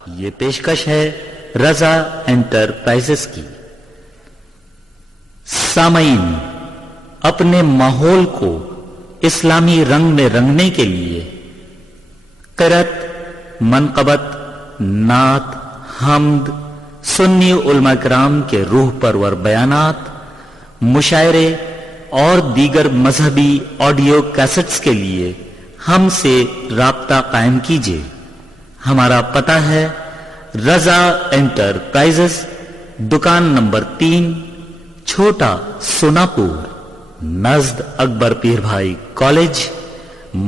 یہ پیشکش ہے رضا انٹرپرائزز کی۔ سامعین، اپنے ماحول کو اسلامی رنگ میں رنگنے کے لیے قرأت، منقبت، نعت، حمد، سنی علماء کرام کے روح پرور بیانات، مشاعرے اور دیگر مذہبی آڈیو کیسٹس کے لیے ہم سے رابطہ قائم کیجیے۔ ہمارا پتہ ہے رضا انٹرپرائزز، دکان نمبر 3، چھوٹا سوناپور، نزد اکبر پیر بھائی کالج،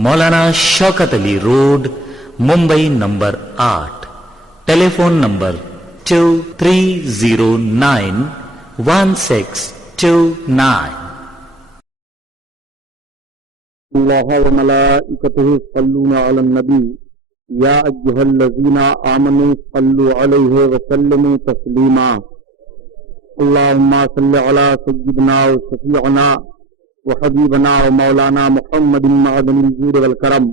مولانا شوکت علی روڈ، ممبئی نمبر 8۔ ٹیلی فون نمبر 23091629۔ اللہ وملائکتہ یصلون علی النبی یا ایھا الذین آمنوا صلوا علیہ وسلموا تسلیما۔ اللہم صل علی سیدنا وشفیعنا وحبیبنا ومولانا محمد معدن الجود والکرم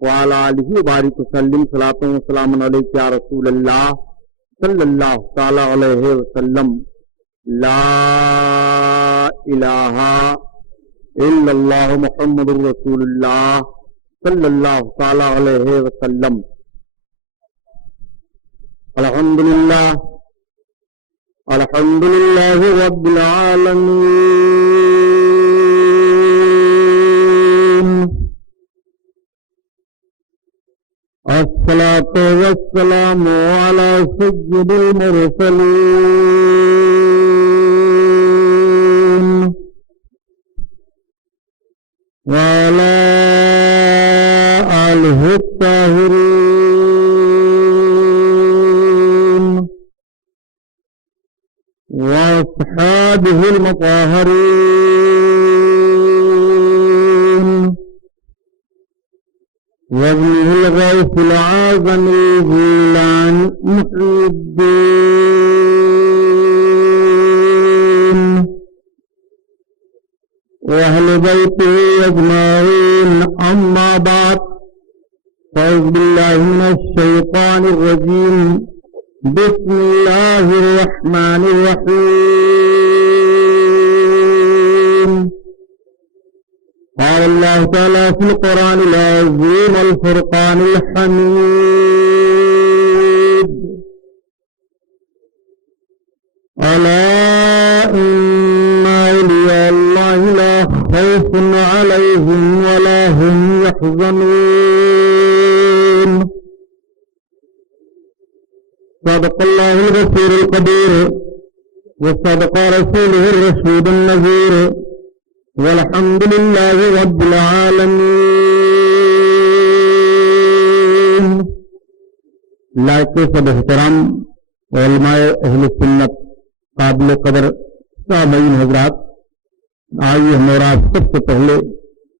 وعلی آلہ وبارک وسلم۔ صلاۃ و سلام علیک یا رسول اللہ صلی اللہ تعالی علیہ وسلم۔ لا الہ الا اللہ محمد رسول اللہ صلی اللہ تعالی علیہ وسلم۔ الحمدللہ الحمدللہ رب العالمین، الصلاۃ والسلام علی سید المرسلین وعلى آلہ الطاہرین وأصحابہ المطہرین وابنہ الغوث الأعظم الجیلانی محی الدین وأهل بيته أجمعين، أما بعد، فأعوذ بالله من الشيطان الرجيم، بسم الله الرحمن الرحيم۔ قال الله تعالى في القرآن العظيم الفرقان الحميد: ألا إن أولياء الله لا خوف عليهم ولا هم يحزنون۔ صدق الله الغفور القدير وصدق رسوله الرشيد النذير، والحمد لله رب العالمين۔ لائق سب احترام علماء اہل سنت، قابل قدر سامعین حضرات، آئیے ہمارا سب سے پہلے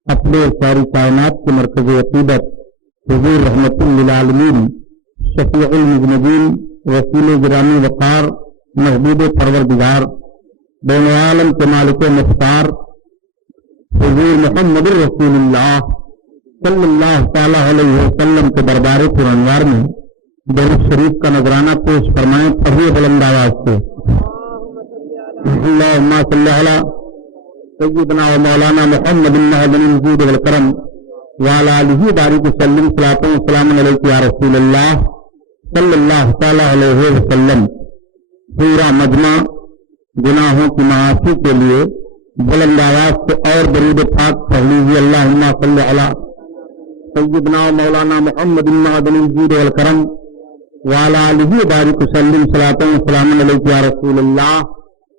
اپنے ساری کائنات کے مرکز عقیدت حضور رحمت للعالمین، شفیع المذنبین، وسیل گرامی وقار، محبوب پروردگار، بین عالم کے مالک مختار حضور محمد رسول اللہ صلی اللہ تعالی علیہ وسلم کے دربار پرانوار میں درود شریف کا نذرانہ پیش فرمائیں، پڑھیے بلند آواز سے۔ اللہم صل علی سیدنا و مولانا محمد معدن الجود والکرم وعلی آلہ وبارک وسلم۔ صلاۃ و سلام علیک یا رسول اللہ صلی اللہ تعالی علیہ وسلم۔ پورا مجمع گناہوں کی معافی کے لیے بلند آواز سے اور درود پاک پڑھ لیجیے۔ اللہم صل علی سیدنا و مولانا محمد معدن الجود والکرم وعلی آلہ وبارک وسلم۔ صلاۃ و سلام علیک یا رسول اللہ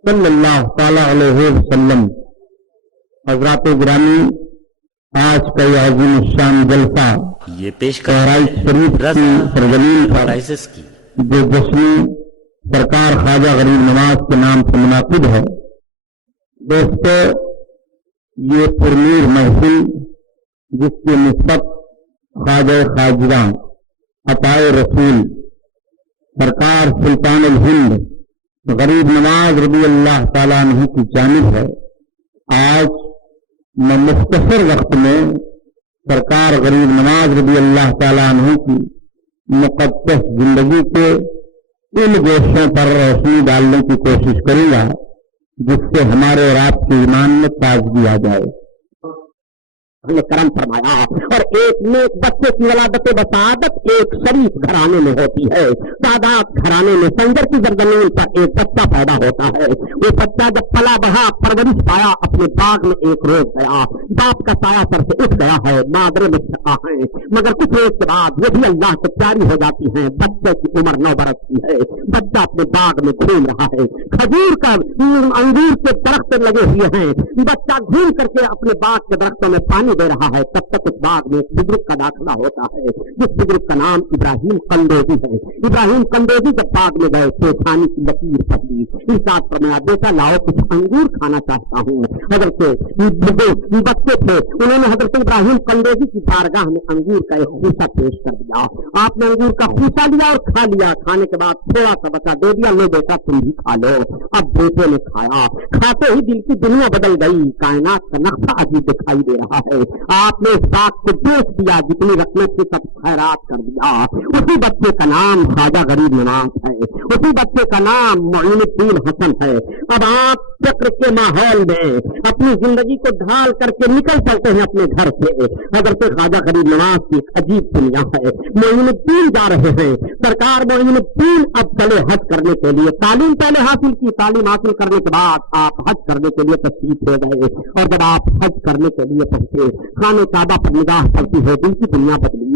صلی اللہ تعالی علیہ وسلم۔ حضرات گرامی، آج کا یہ عظیم الشان جلسہ یہ پیش بہرائچ شریف کی سرزمین پر کی جو جشن سرکار خواجہ غریب نواز کے نام سے منعقد ہے، دوستو، یہ پرمیر محفل جس کی نسبت خواجہ خواجہ عطائے رسول سرکار سلطان الہند غریب نواز رضی اللہ تعالیٰ عنہ کی جانب ہے، آج میں مختصر وقت میں سرکار غریب نواز رضی اللہ تعالیٰ عنہ کی मुक़द्दस जिंदगी के इन गोशों पर रोशनी डालने की कोशिश करूंगा जिससे हमारे और आपके ईमान में ताजगी आ जाए। ने करम फरमाया। और एक नेक बच्चे की वलादत बसादत एक शरीफ घराने में होती है। सादात घराने में संजर की जमीन पर एक बच्चा पैदा होता है। वो बच्चा जब पला बढ़ा परवरिश पाया अपने बाग में एक रोज गया, बाप का साया सर से उठ गया है, मादरे में छका है, मगर कुछ रोज के बाद वो भी अल्लाह से प्यारी हो जाती है। बच्चे की उम्र 9 बरस की है। बच्चा अपने बाग में घूम रहा है, खजूर का अंगूर के दरख्त लगे हुए हैं। बच्चा घूम करके अपने बाग के दरख्तों में पानी दे रहा है। तब तक उस बाग में एक बुजुर्ग का दाखिला होता है, जिस बुजुर्ग का नाम इब्राहिम कंदोजी है। इब्राहिम कंदोजी जब बाग में गए तो खाने की लकीर पकड़ी, इरशाद फरमाया, बेटा लाओ कुछ अंगूर खाना चाहता हूँ। हजरत बच्चे थे, उन्होंने हजरत इब्राहिम कंदोजी की बारगाह में अंगूर का एक खूसा पेश कर दिया। आपने अंगूर का खूसा लिया और खा लिया। खाने के बाद थोड़ा सा बचा दे दिया, लो बेटा तुम भी खा लो। अब बेटे ने खाया, खाते ही दिल की दुनिया बदल गई। कायनात का नक्शा अजीब दिखाई दे रहा है। आपने इस बात को बेच दिया, जितनी रकमें थी सब खैरात कर दिया। उसी बच्चे का नाम ख्वाजा गरीब नवाज है, उसी बच्चे का नाम मोइनुद्दीन हसन है। अब आप चक्र के माहौल में अपनी जिंदगी को ढाल करके निकल चलते हैं अपने घर से। हजरत ख्वाजा गरीब नवाज की एक अजीब दुनिया है। मोइनुद्दीन जा रहे हैं, सरकार मोइनुद्दीन अब चले हज करने के लिए। तालीम पहले हासिल की, तालीम हासिल करने के बाद आप हज करने के लिए तशरीफ ले गए। और जब आप हज करने के लिए पहुंचे, खाने काबा पर निगाह पड़ती है, दिल की दुनिया बदली।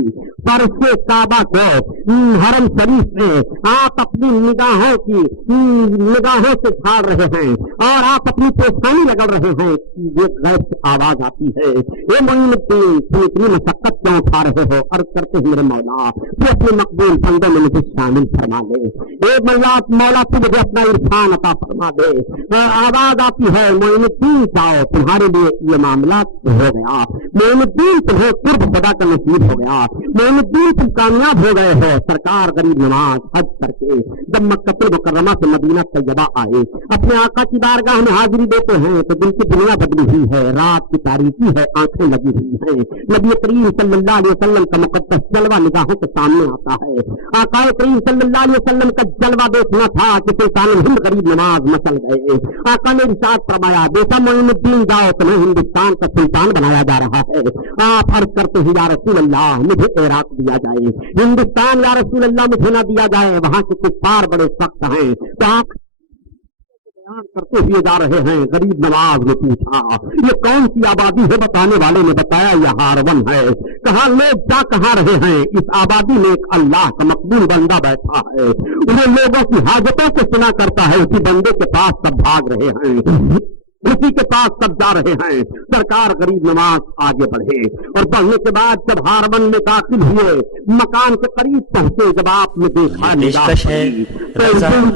पर से काबा को हरम शरीफ में आप अपनी निगाहों से झाड़ रहे हैं और आप अपनी पेशानी लगल रहे हैं कि ये गैर से आवाज आती है, ये मोइनुद्दीन तुम इतनी मशक्कत क्यों उठा रहे हो? अर्ज करते हैं, मेरे मौला तो अपने मकबूल बंदों में मुझे शामिल फरमा दे। ए मौला तू मुझे अपना इरफान अता फरमा दे। आवाज आती है, मोइनुद्दीन जाओ, तुम्हारे लिए ये मामला हो गया। मोइनुद्दीन तुम्हें कुर्ब खुदा का नसीब हो गया। मोइनुद्दीन तुम कामयाब हो गए हो। सरकार गरीब नवाज हज करके जब मक्कतुल मुकर्रमा से मदीना तैयबा आए, अपने आका की बारगाह में हाजिरी देते हैं तो दिल की दुनिया बदली हुई है। रात की तारीकी है, आंखें लगी हुई है। नबी करीम सल्लल्लाहु अलैहि वसल्लम का मुकद्दस जलवा निगाहों के सामने आता है। आका करीम सल्लल्लाहु अलैहि वसल्लम का जलवा देखना था कि सुल्तान हिंद गरीब नवाज मसल गए। आका ने इरशाद फरमाया, बेटा मोइनुद्दीन जाओ, तुम्हें हिंदुस्तान का सुल्तान बनाया जा रहा है। आप अर्ज करते हैं, या रसूल अल्लाह मुझे इराक दिया जाए, हिंदुस्तान या रसूल अल्लाह मुझे ना दिया जाए, वहां के कुफ्फार बड़े सख्त हैं। तो आप बयान करते हुए जा रहे हैं। गरीब नवाज ने पूछा, ये कौन सी आबादी है? बताने वाले ने बताया, यह हारवन है। कहा लोग जा कहाँ रहे हैं? इस आबादी में एक अल्लाह का मकबूल बंदा बैठा है, उन्हें लोगों की हाजतों को सुना करता है। उसी बंदे के पास सब भाग रहे हैं, उसी के पास सब जा रहे हैं। सरकार गरीब नवाज आगे बढ़े और बढ़ने के बाद जब हारवन में दाखिल हुए, मकान के करीब पहुंचे, जब आपने देखा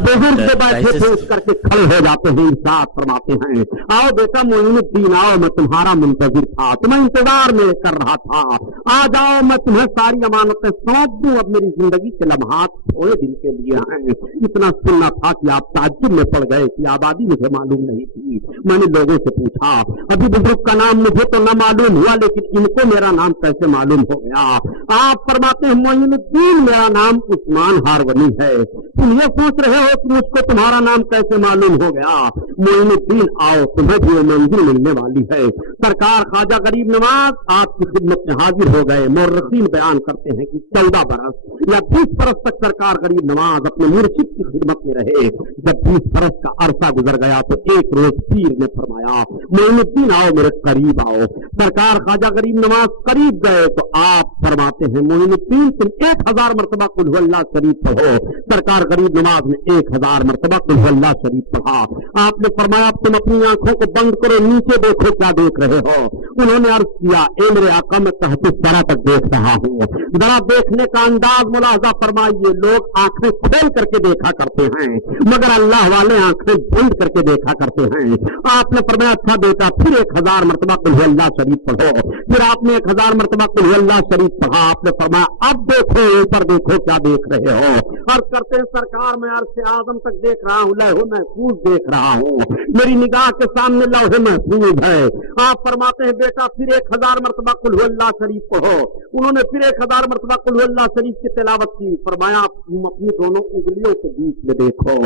बुजुर्ग बैठे थे उठ करके खड़े हो जाते हैं, इरशाद फरमाते हैं, आओ बेटा मोइनुद्दीन आओ, मैं तुम्हारा मुंतजिर था, तुम्हें इंतजार में कर रहा था, आ जाओ, मैं तुम्हें सारी अमानतें सौंप दूं। अब मेरी जिंदगी के लम्हात थोड़े दिन के लिए हैं। इतना सुनना था कि आप ताज्जुब में पड़ गए कि आबादी मुझे मालूम नहीं थी। मैंने लोगों से पूछा, अभी बुजुर्ग का नाम मुझे तो न मालूम हुआ, लेकिन इनको मेरा नाम कैसे मालूम हो गया? आप फरमाते हैं, मोइनुद्दीन मेरा नाम उस्मान हारवनी है। तुम ये सोच रहे हो कि मुझको तुम्हारा नाम कैसे मालूम हो गया? मोइनुद्दीन आओ, तुम्हें भी वो मंजिल मिलने वाली है। सरकार ख्वाजा गरीब नवाज आपकी खिदमत में हाजिर हो गए। मुर्रखीन बयान करते हैं कि 14 बरस या 20 बरस तक सरकार गरीब नवाज अपने मुर्शिद की खिदमत में रहे। जब 20 बरस का अरसा गुजर गया तो एक रोज पीर ने फरमाया, मोइनुद्दीन आओ, मेरे करीब आओ। सरकार ख्वाजा गरीब नवाज करीब गए तो आप फरमाते हैं, मोइनुद्दीन तुम 1000 मरतबा कुल हु अल्लाह शरीफ पढ़ो। सरकार गरीब नवाज ने 1000 मरतबा कुल हु अल्लाह शरीफ पढ़ा। आपने फरमाया, अब तुम अपनी आंखों को बंद करो, नीचे देखो क्या देख रहे हो? उन्होंने अर्ज किया, ए मेरे आका, मैं तहत सरा तक देख रहा हूँ। जरा देखने का अंदाज मुलाहजा फरमाइए। लोग आंखें खोल करके देखा करते हैं, मगर अल्लाह वाले आंखें बंद करके देखा करते हैं। आपने फरमाया, अच्छा बेटा, फिर 1000 मरतबा कुल हु अल्लाह शरीफ पढ़ो। फिर आपने 1000 मरतबा कुल हु अल्लाह शरीफ पढ़ा। आपने फरमाया, अब देखो ऊपर देखो क्या देख रहे हो? अर्ज करते हैं, सरकार मैं अर्श आजम तक देख रहा हूँ, लौह महफूज देख रहा हूँ, मेरी निगाह के सामने लौह महफूज है। आप फरमाते हैं बेटा फिर 1000 मरतबा कुल हु अल्लाह शरीफ पढ़ो। उन्होंने फिर 1000 मरतबा कुल हु अल्लाह शरीफ की तिलावत की। फरमाया तुम अपनी दोनों उंगलियों के बीच में देखो।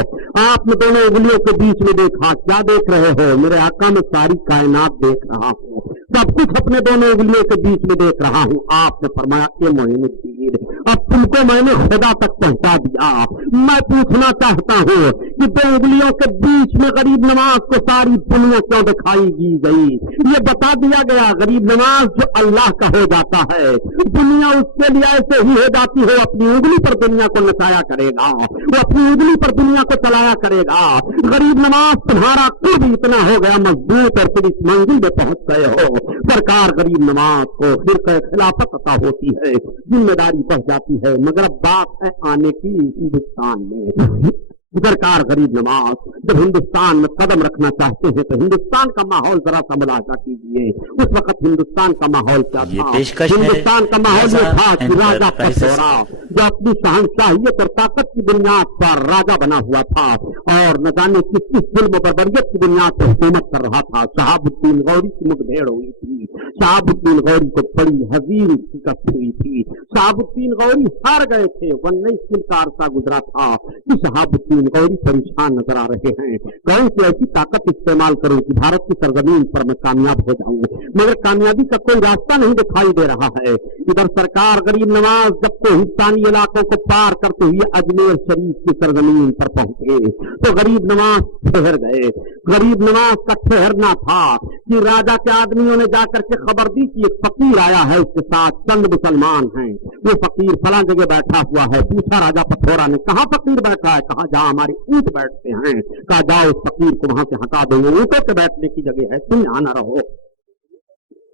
आपने दोनों उंगलियों के बीच में देखा, क्या देख रहे हो? मेरे आका में सारी कायनात देख रहा हूँ, सब कुछ अपने दोनों उंगलियों के बीच में देख रहा हूँ। आपने फरमाया ए मोइनुद्दीन, अब तुमको मैंने खुदा तक पहुंचा दिया। मैं पूछना चाहता हूँ कि दो उंगलियों के बीच में गरीब नवाज को सारी दुनिया क्यों दिखाई दी गई? ये बता दिया गया गरीब नवाज जो अल्लाह का हो जाता है, दुनिया उसके लिए ऐसे ही हो जाती है। अपनी उंगली पर दुनिया को नचाया करेगा, वो अपनी उंगली पर दुनिया को चलाया करेगा। गरीब नवाज तुम्हारा खुद इतना हो गया मजबूत और फिर इस मंजिल में पहुंच गए हो। सरकार गरीब नवाज को फिर खिलाफत अता होती है, जिम्मेदारी बढ़ जाती है। मगर बात है आने की हिंदुस्तान में। सरकार गरीब नवाज जब हिंदुस्तान में कदम रखना चाहते हैं तो हिंदुस्तान का माहौल जरा सा मुलाजा कीजिए। उस वक्त हिंदुस्तान का माहौल क्या था? हिंदुस्तान का माहौल ये था कि राजा पथौरा जो अपनी शहंशाहियत और ताकत की बुनियाद पर राजा बना हुआ था और न जाने किस किस जुल्म बर्बरियत की बुनियाद पर हुकूमत कर रहा था। शहाबुद्दीन गौरी की मुठभेड़ हुई थी, शहाबुद्दीन गौरी को बड़ी हजीर शिकस्त हुई थी, शहाबुद्दीन गौरी हार गए थे। 19 दिन का अरसा गुजरा था कि शहाबुद्दीन गौरी परेशान नजर आ रहे हैं। कौन सी ऐसी ताकत इस्तेमाल करूं कि भारत की सरजमीन पर मैं कामयाब हो जाऊं, मगर कामयाबी का कोई रास्ता नहीं दिखाई दे रहा है। इधर सरकार गरीब नवाज जब कोहिस्तानी इलाकों को पार करते हुए अजमेर शरीफ की सरजमीन पर पहुंचे तो गरीब नवाज ठहर गए। गरीब नवाज का ठहरना था कि राजा के आदमियों ने जाकर के खबर दी कि एक फकीर आया है, उसके साथ चंद मुसलमान हैं। वो फकीर फला जगह बैठा हुआ है। पूछा राजा पथौरा ने, कहाँ फकीर बैठा है? कहा जहाँ हमारे ऊंट बैठते हैं। कहा जाओ उस फकीर को वहां से हटा दो, ऊंटों के बैठने की जगह है, तुम यहाँ न रहो।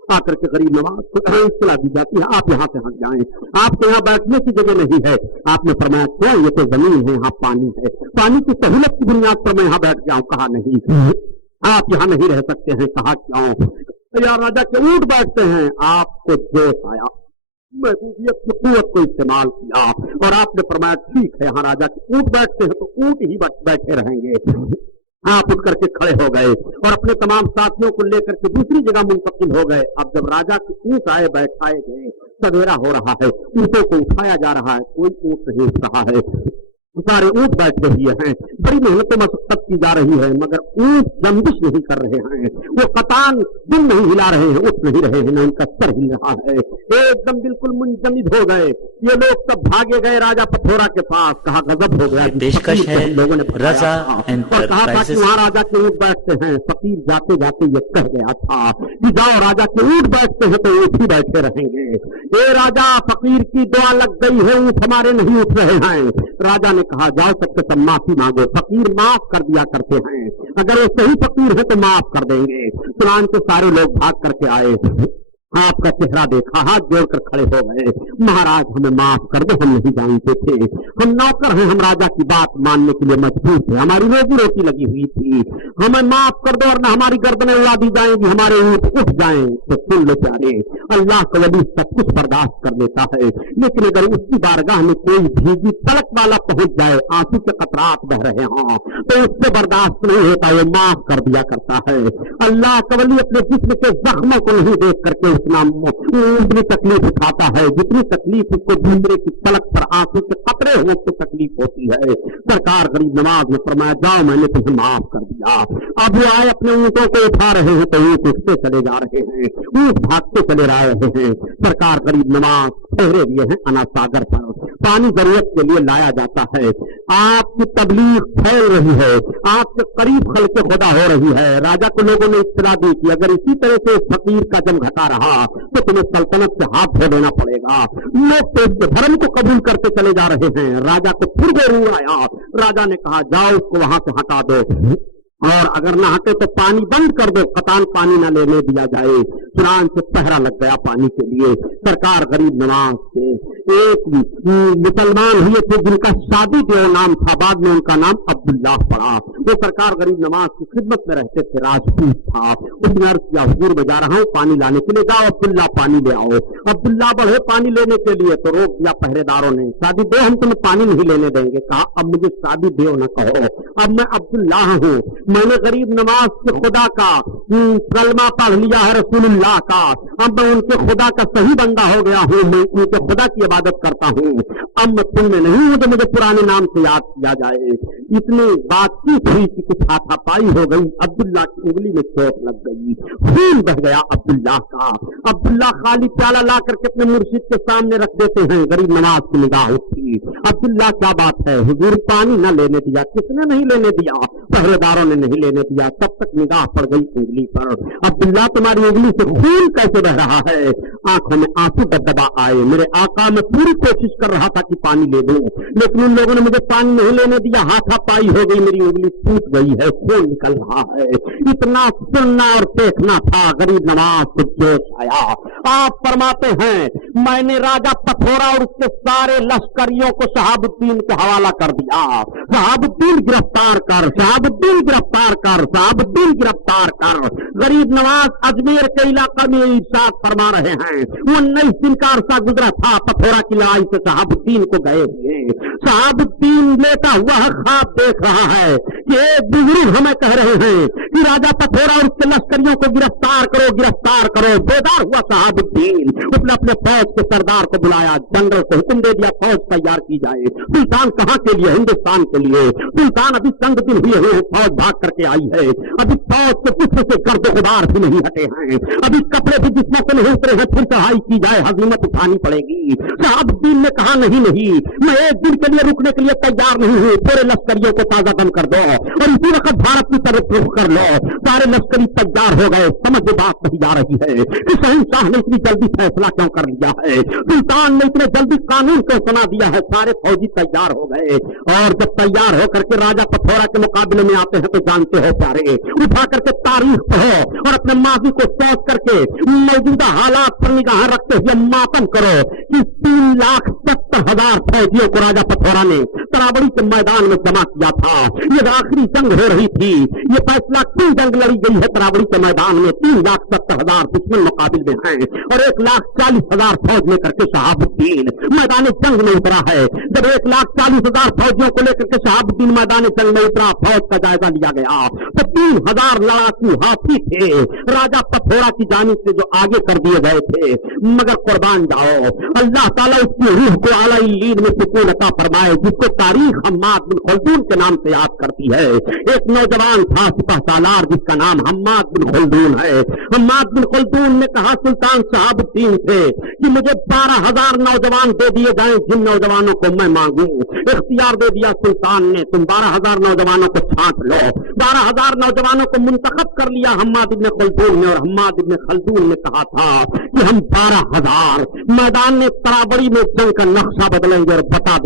आकर के गरीब नवाज को इत्तला दी जाती है, आप यहाँ से हट जाएं, आपके यहाँ बैठने की जगह नहीं है। आपने फरमाया क्यों? ये तो जमीन है, यहाँ पानी है, पानी की सहूलत की बुनियाद पर मैं यहाँ बैठ जाऊं। कहा नहीं, आप यहाँ नहीं रह सकते हैं। कहा क्यों? यार राजा के ऊंट बैठते हैं। आपको जोश आया, महबूबियत की कुव्वत को इस्तेमाल किया और आपने फरमाया ठीक है, यहाँ राजा के ऊंट बैठते हैं तो ऊंट ही बैठे रहेंगे। आप उठ करके खड़े हो गए और अपने तमाम साथियों को लेकर के दूसरी जगह मुंतकिल हो गए। अब जब राजा के ऊंट आए, बैठाए गए, सवेरा हो रहा है, ऊंटों को उठाया जा रहा है, कोई ऊंट नहीं उठ रहा है, सारे ऊंट बैठे हुए हैं। बड़ी मेहनत मशक्कत की जा रही है मगर ऊंट जंबिश नहीं कर रहे हैं, वो कतान दिल नहीं हिला रहे हैं, उठ नहीं रहे हैं, न उनका सर हिल रहा है। एकदम बिल्कुल मुंजमद हो गए। ये लोग सब भागे गए राजा पथौरा के पास। कहा गजब हो गया, पेशकश है लोगों ने रजा और कहा था कि वहाँ राजा के ऊंट बैठते हैं। फकीर जाते जाते ये कह गया था कि जाओ राजा के ऊंट बैठते हैं तो ऊंट ही बैठे रहेंगे। ये राजा फकीर की दुआ लग गई है, ऊंट हमारे नहीं उठ रहे हैं। राजा ने कहा जाओ सबसे सब माफी मांगो। फकीर माफ कर दिया करते हैं, अगर वो सही फकीर है तो माफ कर देंगे। चुनांचे सारे लोग भाग करके आए, आपका चेहरा देखा, हाथ जोड़कर खड़े हो गए। महाराज हमें माफ कर दो, हम नहीं जानते थे, हम नौकर हैं, हम राजा की बात मानने के लिए मजबूर थे, हमारी रोजी रोटी लगी हुई थी, हमें माफ कर दो वरना हमारी गर्दनें उड़ा दी जाएंगी, हमारे ऊंट उठ जाएं। तो सुन लो प्यारे, अल्लाह का वली सब कुछ बर्दाश्त कर लेता है, लेकिन अगर उसकी बारगाह में कोई भीगी तलक वाला पहुंच जाए, आंसू के कतरात बह रहे हों, तो उससे बर्दाश्त नहीं होता, वो माफ कर दिया करता है। अल्लाह का वली अपने जिस्म के जख्मों को नहीं देख करके उतना उतनी तकलीफ उठाता है जितनी तकलीफ उसको दूसरे की पलक पर आंसू के कतरे होने से तकलीफ होती है। सरकार गरीब नवाज ने फरमाया जाओ मैंने तुम्हें माफ कर दिया। अब वो आए अपने ऊंटों को उठा रहे हैं तो ऊंट उठते चले जा रहे हैं, ऊंट भागते चले जा रहे हैं। सरकार गरीब नवाज ठहरे हुए हैं अना सागर पर, पानी जरूरत के लिए लाया जाता है। आपकी तबलीग फैल रही है, आपके करीब खल्के खुदा हो रही है। राजा को लोगों ने इत्तला दी कि अगर इसी तरह से फकीर का जम घटा रहा तो तुम्हें सल्तनत से हाथ धो देना पड़ेगा। लोग तो इसके धर्म को कबूल करते चले जा रहे हैं। राजा को फिर बेरूर आया। राजा ने कहा जाओ उसको वहां से हटा दो और अगर न हटे तो पानी बंद कर दो, कतान पानी न लेने दिया जाए। चुनाच पहरा लग गया पानी के लिए। सरकार गरीब नवाज के एक मुसलमान हुए थे जिनका शादी ब्याह नाम था, बाद में उनका नाम अब्दुल्लाह पड़ा। वो सरकार गरीब नवाज की खिदमत में रहते थे, राजपूत था। उसने अर्ज किया, हुजूर मैं जा रहा हूँ पानी लाने के लिए, जाओ अब्दुल्ला पानी ले आओ। अब्दुल्ला बढ़े पानी लेने के लिए तो रोक दिया पहरेदारों ने, शादी ब्याह हम तुम्हें पानी नहीं लेने देंगे। कहा अब मुझे शादी ब्याह न कहो, अब मैं अब्दुल्लाह हूँ, मैंने गरीब नवाज के खुदा का कलमा पढ़ लिया है, रसूलुल्लाह का, अब मैं उनके खुदा का सही बंदा हो गया हूँ, मैं उनके खुदा की इबादत करता हूँ, अब मैं तुम में नहीं हूँ तो मुझे पुराने नाम से याद किया जाए। इतनी बातचीत हुई कि कुछ हाथापाई हो गई, अब्दुल्ला की उंगली में चोट लग गई, खून बह गया अब्दुल्ला का। अब्दुल्ला खाली प्याला ला करके अपने मुर्शिद के सामने रख देते हैं, गरीब नवाज की निगाह उठी, अब्दुल्ला क्या बात है, हुजूर पानी न लेने दिया। किसने नहीं लेने दिया? पहरेदारों ने नहीं लेने दिया। तब तक निगाह पड़ गई उंगली पर। अब्दुल्ला तुम्हारी उंगली से खून कैसे बह रहा है? आंखों में आंसू दबदबा आए। मेरे आका मैं पूरी कोशिश कर रहा था कि पानी ले दूं, लेकिन उन लोगों ने मुझे पानी नहीं लेने दिया, हाथापाई हो गई, मेरी उंगली टूट गई है, खून निकल रहा है। इतना सुनना और देखना था, गरीब नवाज को जोश आया। आप फरमाते हैं मैंने राजा पथोरा और उसके सारे लश्करियों को शहाबुद्दीन के हवाला कर दिया। शहाबुद्दीन गिरफ्तार कर, शहाबुद्दीन गिरफ्तार कर, शहाबुद्दीन गिरफ्तार कर। गरीब नवाज अजमेर के इलाका में इरशाद फरमा रहे हैं, 19 दिन का अरसा गुजरा था पथोरा की लड़ाई से शहाबुद्दीन को गए हुए। शहाबुद्दीन लेटा हुआ ख्वाब देख रहा है कि एक बुजुर्ग हमें कह रहे हैं कि राजा पथोरा और उसके लश्करियों को गिरफ्तार करो, गिरफ्तार करो। बेदार हुआ शहाबुद्दीन, उसने अपने फौज के सरदार को बुलाया, जनरल को हुक्म दे दिया फौज तैयार की जाए। सुल्तान कहां के लिए? हिंदुस्तान के लिए। सुल्तान अभी चंद दिन हुए हैं, फौज भाग करके आई है, अभी फौज के जिस्म से गर्द गुबार भी नहीं हटे हैं, अभी कपड़े भी जिस्मों से नहीं उतरे हैं, फिर चढ़ाई की जाए, हजीमत उठानी पड़ेगी। शहाबुद्दीन ने कहा नहीं नहीं, मैं एक दिन के लिए रुकने के लिए तैयार नहीं हूं, पूरे लश्करियों को ताजा दम कर दो और इसी वक्त भारत की तरफ रुख कर लो। सारे लश्करी तैयार हो गए। समझ बात नहीं जा रही है कि शहंशाह ने इतनी जल्दी फैसला क्यों कर लिया है, सुल्तान ने इतने जल्दी कानून क्यों सुना दिया है। सारे फौजी तैयार हो गए और जब तैयार होकर के राजा पथोरा के मुकाबले में आते हैं तो जानते हो प्यारे, उठा करके तारीख पढ़ो और अपने माजी को सोच करके मौजूदा हालात पर निगाह रखते हुए मापन करो कि 3,70,000 फौजियों को राजा पथोरा ने तरावड़ी के मैदान में जमा किया था। ये आखिरी जंग हो रही थी, ये फैसला क्यों जंग लड़ी गई है तरावड़ी के मैदान में? 3,70,000 दुश्मन मुकाबिल में हैं और 1,40,000 फौज लेकर के शहाबुद्दीन मैदान जंग में उतरा है। जब 1,40,000 फौजियों को लेकर के शहाबुद्दीन मैदान जंग में उतरा, फौज का जायजा लिया गया तो 3,000 लड़ाकू हाथी थे राजा पथोरा की जानिब से जो आगे कर दिए गए थे। मगर कुर्बान जाओ, अल्लाह ताला उसकी रूह को आला इल्लीन में सुकून अता फरमाए, जिसको तारीख हम्माद बिन खल्दून के नाम से याद करती है। एक नौजवान था सिपह सालार जिसका नाम हम्माद बिन खल्दून है। हम्माद बिन खल्दून ने कहा सुल्तान शहाबुद्दीन से कि मुझे 12,000 नौजवान दे दिए जाएं, जिन नौजवानों को मैं मांगू। इख्तियार दे दिया सुल्तान ने, तुम 12,000 नौजवानों को छांट लो। 12,000 नौजवानों को मुंतखब कर लिया हम्माद इब्न खल्दून ने, और हम्माद इब्न खल्दून ने कहा था कि हम 12,000 मैदान में तरावड़ी में जंग का नक्शा बदलेंगे और बता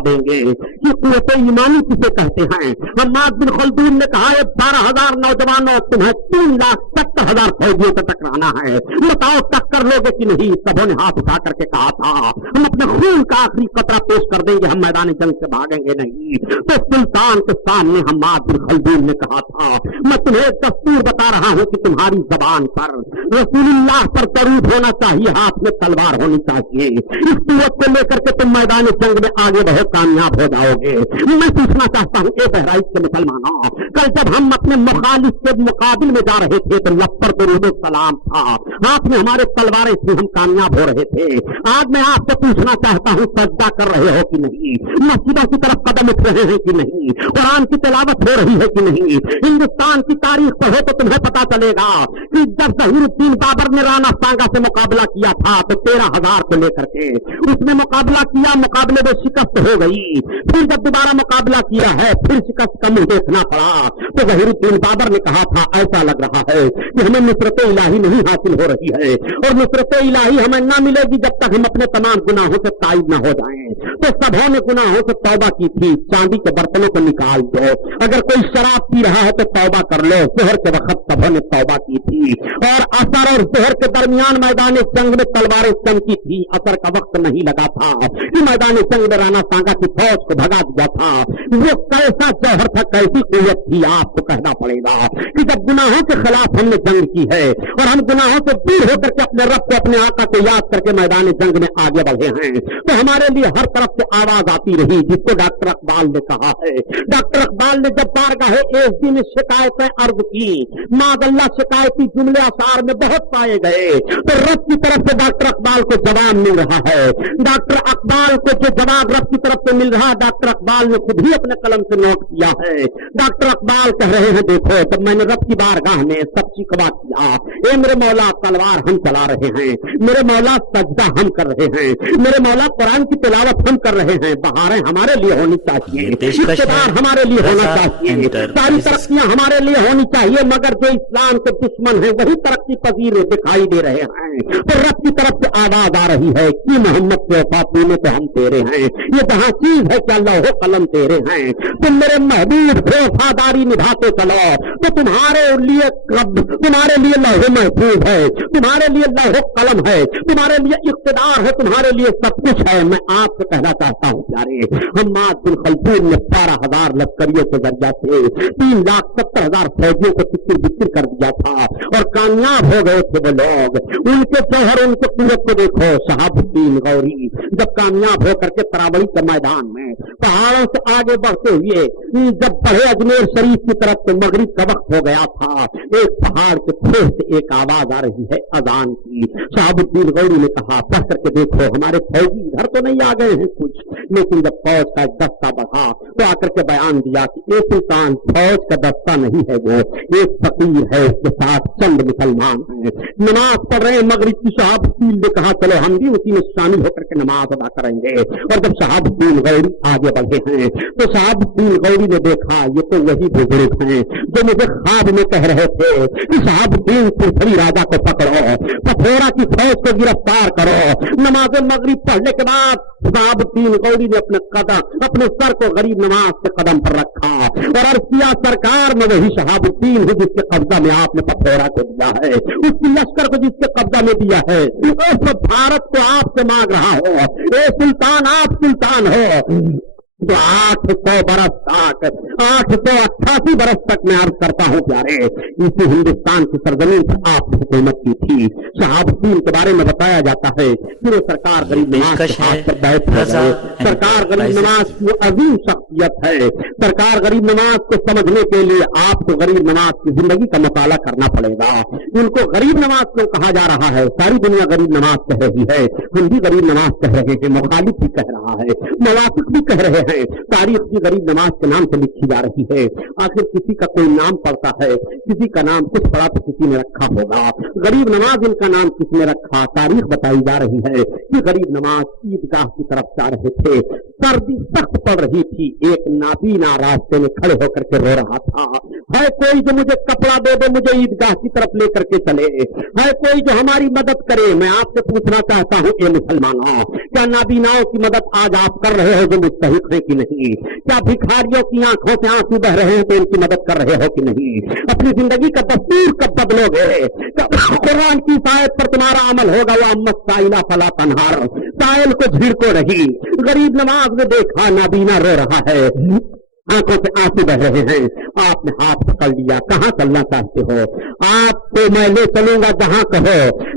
देंगे कि कुव्वत ईमानी किसे कहते हैं। हम्माद बिन खल्दून ने कहा 12,000 नौजवानों, तुम्हें 3,70,000 फौजियों को टकराना है, बताओ टक्कर लोगे कि नहीं? सबों ने हाथ उठा करके कहा था हम अपने खून का आखिरी कतरा पेश कर देंगे, हम मैदान जंग से भागेंगे नहीं। तो सुल्तान के सामने हम्माद बिन खल्दून ने कहा था मैं तुम्हें एक दस्तूर बता रहा हूं कि तुम्हारी जबान पर रसूलुल्लाह पर दरूद होना चाहिए, हाथ में तलवार होनी चाहिए। इस कुव्वत को लेकर के तुम मैदान जंग में आगे बढ़ो, कामयाब हो जाओगे। मैं पूछना चाहता हूं ए बहराइच के मुसलमानों, कल जब हम अपने मुखालिफ के मुकाबिल में जा रहे थे तो लब पर दरूद सलाम था, हाथ में हमारे तलवारें थी, हम कामयाब हो रहे थे। आज मैं आपसे पूछना चाहता हूं सजदा कर रहे हो कि नहीं? मस्जिदों की तरफ कदम उठ रहे हैं कि नहीं? कुरान की तिलावत हो रही है कि नहीं? हिंदुस्तान की तारीख पढ़ो तो तुम्हें पता चलेगा कि जब ज़हीरुद्दीन बाबर ने राणा सांगा से मुकाबला किया था तो 13,000 को लेकर के उसने मुकाबला किया, मुकाबले में शिकस्त हो गई। फिर जब दोबारा मुकाबला किया है, फिर शिकस्त का मुंह देखना पड़ा। तो ज़हीरुद्दीन बाबर ने कहा था ऐसा लग रहा है कि हमें नुसरत इलाही नहीं हासिल हो रही है, और नुसरत इलाही हमें ना मिलेगी जब तक हम अपने तमाम गुनाहों से ताइब न हो जाएं। तो सबों ने गुनाहों से तौबा की थी। चांदी के बर्तनों को निकाल दो। अगर कोई शराब पी रहा है तो तौबा कर लो। जोहर के वक्त सबों ने तौबा की थी और असर और जोहर के दरमियान मैदान जंग में तलवारें चमकी थी। असर का वक्त नहीं लगा था कि मैदान जंग में राणा सांगा की फौज को भगा दिया था। वो कैसा जौहर था, कैसी कुव्वत थी, आपको कहना पड़ेगा कि जब गुनाहों के खिलाफ हमने जंग की है और हम गुनाहों से दूर होकर के अपने रब को, अपने आका को याद करके मैदान जंग में आगे बढ़े हैं, तो हमारे लिए हर तरफ से आवाज आती रही, जिसको डॉक्टर इकबाल ने कहा है। डॉक्टर इकबाल ने जब बारगाहे एसडी में शिकायतें अर्ज की, मादल्ला शिकायती जुमले आसार में बहुत पाए गए, तो रब की तरफ से डॉक्टर इकबाल को जवाब मिल रहा है। डॉक्टर इकबाल को जो जवाब रब की तरफ से मिल रहा है, डॉक्टर इकबाल ने खुद ही अपने कलम से नोट किया है। डॉक्टर इकबाल कह रहे हैं, देखो जब मैंने रब की बारगाह में सब शिकवा किया, ए मेरे मौला तलवार हम चला रहे हैं, मेरे मौला सजदा हम कर रहे हैं, मेरे मौला कुरान की तिलावत हम कर रहे हैं, बहारें हमारे लिए होनी चाहिए, इख्तियार हमारे लिए होना चाहिए, सारी तरक्कियां हमारे लिए होनी चाहिए, मगर जो इस्लाम के दुश्मन है वही तरक्की पजीर दिखाई दे रहे हैं। तो रब की तरफ से आवाज आ रही है कि मोहम्मद के वफा पीने तो हम तेरे हैं, ये जहां चीज है क्या लौहो कलम तेरे हैं, तुम मेरे महबूब हो वफादारी निभाते चलो, तो तुम्हारे लिए लौहो महफूज है, तुम्हारे लिए लौहो कलम है, तुम्हारे लिए इख्तियार है, तुम्हारे लिए सब कुछ है। मैं आपसे कहना चाहता हूँ प्यारे, हम्माद बिन खलदून ने 12,000 लश्करियों के जरिया से 3,70,000 फौजियों को तिक्र बिक्र कर दिया था और कामयाब हो गए थे वो लोग। उनके जौहर, उनके कुव्वत को देखो। शहाबुद्दीन गौरी जब कामयाब होकर के तरावड़ी के मैदान में पहाड़ों से आगे बढ़ते हुए जब बढ़े अजमेर शरीफ की तरफ, तो मगरिब का वक्त हो गया था। एक पहाड़ के फिर से एक आवाज आ रही है अजान की। शहाबुद्दीन गौरी ने कहा, पढ़ करके देखो हमारे फौजी इधर तो नहीं आ गए हैं कुछ, लेकिन जब फौज का एक दस्ता बढ़ा तो आकर के बयान दिया कि एक सुल्तान फौज का दस्ता नहीं है, वो एक फकीर है, उसके साथ चंद मुसलमान हैं, नमाज पढ़ रहे हैं मगरिब की। शहाबुद्दीन ने कहा चलो हम भी उसी में शामिल होकर के नमाज अदा करेंगे। और जब शहाबुद्दीन गौरी आगे बढ़े हैं तो शहाबुद्दीन गौरी ने देखा ये तो वही बुजुर्ग हैं जो मुझे ख्वाब में कह रहे थे कि शहाबुद्दीन पुरथरी राजा को पकड़ो, पथोरा की फौज को गिरफ्तार करो। नमाज मगरिब पढ़ने के बाद शहाबुद्दीन गौरी ने अपने सर को गरीब नवाज के कदम पर रखा और अर्ज किया, सरकार में वही शहाबुद्दीन है जिसके कब्जा में आपने पथोरा को दिया है, उसकी लश्कर को जिसके कब्जा में दिया है, उस भारत को आपसे मांग रहा हो, ए सुल्तान आप सुल्तान हो। तो 800 बरस तक, 888 बरस तक मैं अर्ज करता हूँ प्यारे, इसी हिंदुस्तान की सरजमीन पर आप हुकूमत की थी। शहाबुद्दीन के बारे में बताया जाता है कि वो सरकार गरीब नवाज के हाथ पर बैठ गए। सरकार गरीब नवाज की अजीम शख्सियत है। सरकार गरीब नवाज को समझने के लिए आपको गरीब नवाज की जिंदगी का मुताला करना पड़ेगा। इनको गरीब नवाज क्यों कहा जा रहा है? सारी दुनिया गरीब नवाज कह रही है, हम भी गरीब नवाज कह रहे हैं, मुखालिफ भी कह रहा है, मुवाफिक भी कह रहे हैं। तारीख की गरीब नवाज के नाम से लिखी जा रही है। आखिर किसी का कोई नाम पड़ता है, किसी का नाम कुछ पड़ा तो किसी ने रखा होगा। गरीब नवाज इनका नाम किसने रखा? तारीख बताई जा रही है कि गरीब नवाज ईदगाह की तरफ जा रहे थे, सर्दी सख्त पड़ रही थी, एक नाबीना रास्ते में खड़े होकर के रो रहा था, है कोई जो मुझे कपड़ा दे दे, मुझे ईदगाह की तरफ लेकर के चले, है कोई जो हमारी मदद करे। मैं आपसे पूछना चाहता हूँ ए मुसलमानों, क्या नाबीनाओं की मदद आज आप कर रहे हो जो मुस्तहिक है कि नहीं? क्या भिखारियों की आंखों से आंसू बह रहे हैं तो इनकी मदद कर रहे हो कि नहीं? अपनी जिंदगी का दस्तूर कब बदलोगे? कुरान की आयत पर तुम्हारा अमल होगा, वो अम्मत साइला फला तनहार, साइल को झिड़को रही। गरीब नवाज ने देखा नाबीना रो रहा है, आंखों से आंसू बह रहे हैं। आपने हाथ पकड़ लिया, कहां चलना चाहते हो? आपको मैं ले चलूंगा जहां कहो।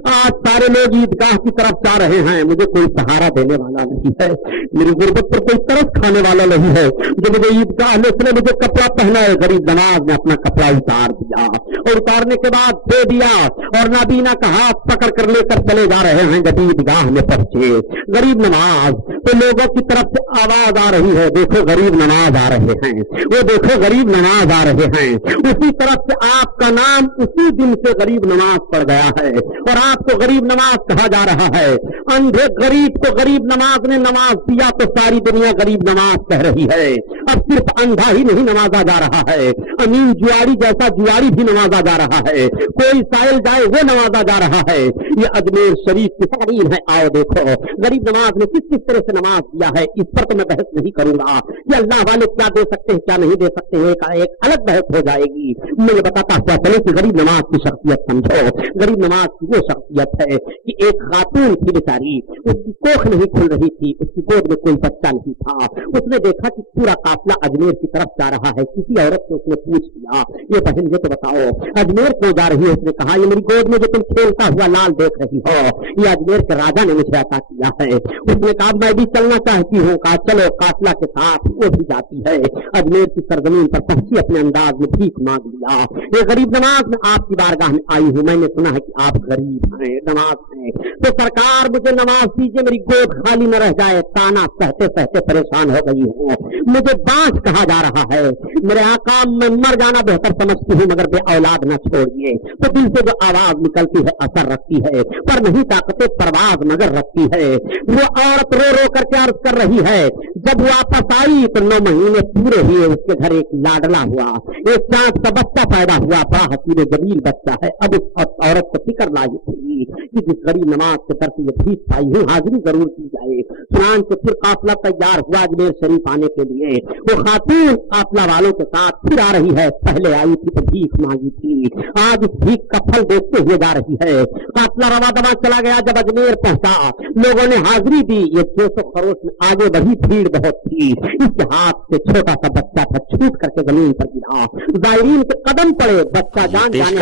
आज सारे लोग ईदगाह की तरफ जा रहे हैं, मुझे कोई सहारा देने वाला नहीं है, मेरी गुर्बत पर कोई तरस खाने वाला नहीं है जो मुझे ईदगाह ले चले, मुझे कपड़ा पहना है। गरीब नवाज ने अपना कपड़ा उतार दिया और उतारने के बाद दे दिया और नाबीना का हाथ पकड़ कर लेकर चले जा रहे हैं। जब ईदगाह में पहुंचे गरीब नवाज तो लोगों की तरफ से आवाज आ रही है, देखो गरीब नवाज आ रहे हैं, वो देखो गरीब नवाज आ रहे हैं। उसी तरफ से आपका नाम उसी दिन से गरीब नवाज पड़ गया है और आपको गरीब नवाज कहा जा रहा है। अंधे गरीब को गरीब नवाज ने नवाज दिया तो सारी दुनिया गरीब नवाज कह रही है। अब सिर्फ अंधा ही नहीं नवाजा जा रहा है, अमीन जुआरी जैसा जुआरी भी नवाजा जा रहा है, कोई साइल जाए वो नवाजा जा रहा है। ये अजमेर शरीफ की तारीफ है। आओ देखो गरीब नवाज ने किस किस तरह से नमाज दिया है, इस पर तो मैं बहस नहीं करूंगा। ये अल्लाह वाले क्या दे सकते हैं क्या नहीं दे सकते हैं, एक अलग बहस हो जाएगी। मुझे बताता हुआ चले कि गरीब नवाज की शख्सियत समझो। गरीब नवाज की वो शख्सियत है कि एक खातून थी बेचारी, उसकी कोख नहीं खुल रही थी, उसकी गोद में कोई बच्चा नहीं था। उसने देखा कि पूरा काफिला अजमेर की तरफ जा रहा है। किसी औरत से उसने पूछ लिया, ये बहन ये तो बताओ अजमेर क्यों जा रही है? उसने कहा ये मेरी गोद में जो तुम खेलता हुआ लाल देख रही हो, ये अजमेर के राजा ने मुझे अता किया है। उसने कहा मैं भी चलना चाहती हूँ। कहा चलो काफिला के साथ। वो भी जाती है, अजमेर की सरजमीन पर पहुंची, अपने अंदाज में भीख मांग लिया। ये गरीब नवाज में आपकी बारगाह में आई हूँ, मैंने सुना है कि आप गरीब हैं, नवाज हैं, तो सरकार मुझे नवाज दीजिए, मेरी गोद खाली न रह जाए। ताना सहते सहते परेशान हो गई हूँ, मुझे बांझ कहा जा रहा है। मेरे आका मैं मर जाना बेहतर समझती हूँ, मगर बे औलाद न छोड़िए। तो दिल से जो आवाज निकलती है असर रखती है, पर नहीं ताकते परवाज मगर रखती है। वो औरत रो रो करके अर्ज कर रही है, जब वापस आई तो 9 महीने पूरे हुए, उसके घर एक लाडला हुआ, एक चांद का बच्चा पैदा हुआ, बड़ा हसीन जमील बच्चा है। अब उस औरत को फिक्र लाई थी कि जिस गरीब नमाज के तरफ ये भीख पाई हूँ, हाजिरी जरूर की जाए। सुनान से फिर काफिला तैयार हुआ अजमेर शरीफ आने के लिए। वो खातून काफिला वालों के साथ फिर आ रही है, पहले आई थी तो भीख मांगी थी, आज इस भीख का फल देखते हुए जा रही है। काफिला रवा दवा चला गया। जब अजमेर पहुंचा लोगों ने हाजिरी दी। ये 600 खरोश में आगे बढ़ी, भीड़ बहुत थी। इसके हाथ से छोटा सा बच्चा था, छूट करके जमीन पर गिरा। जायरीन के कदम पड़े, बच्चा जान जाने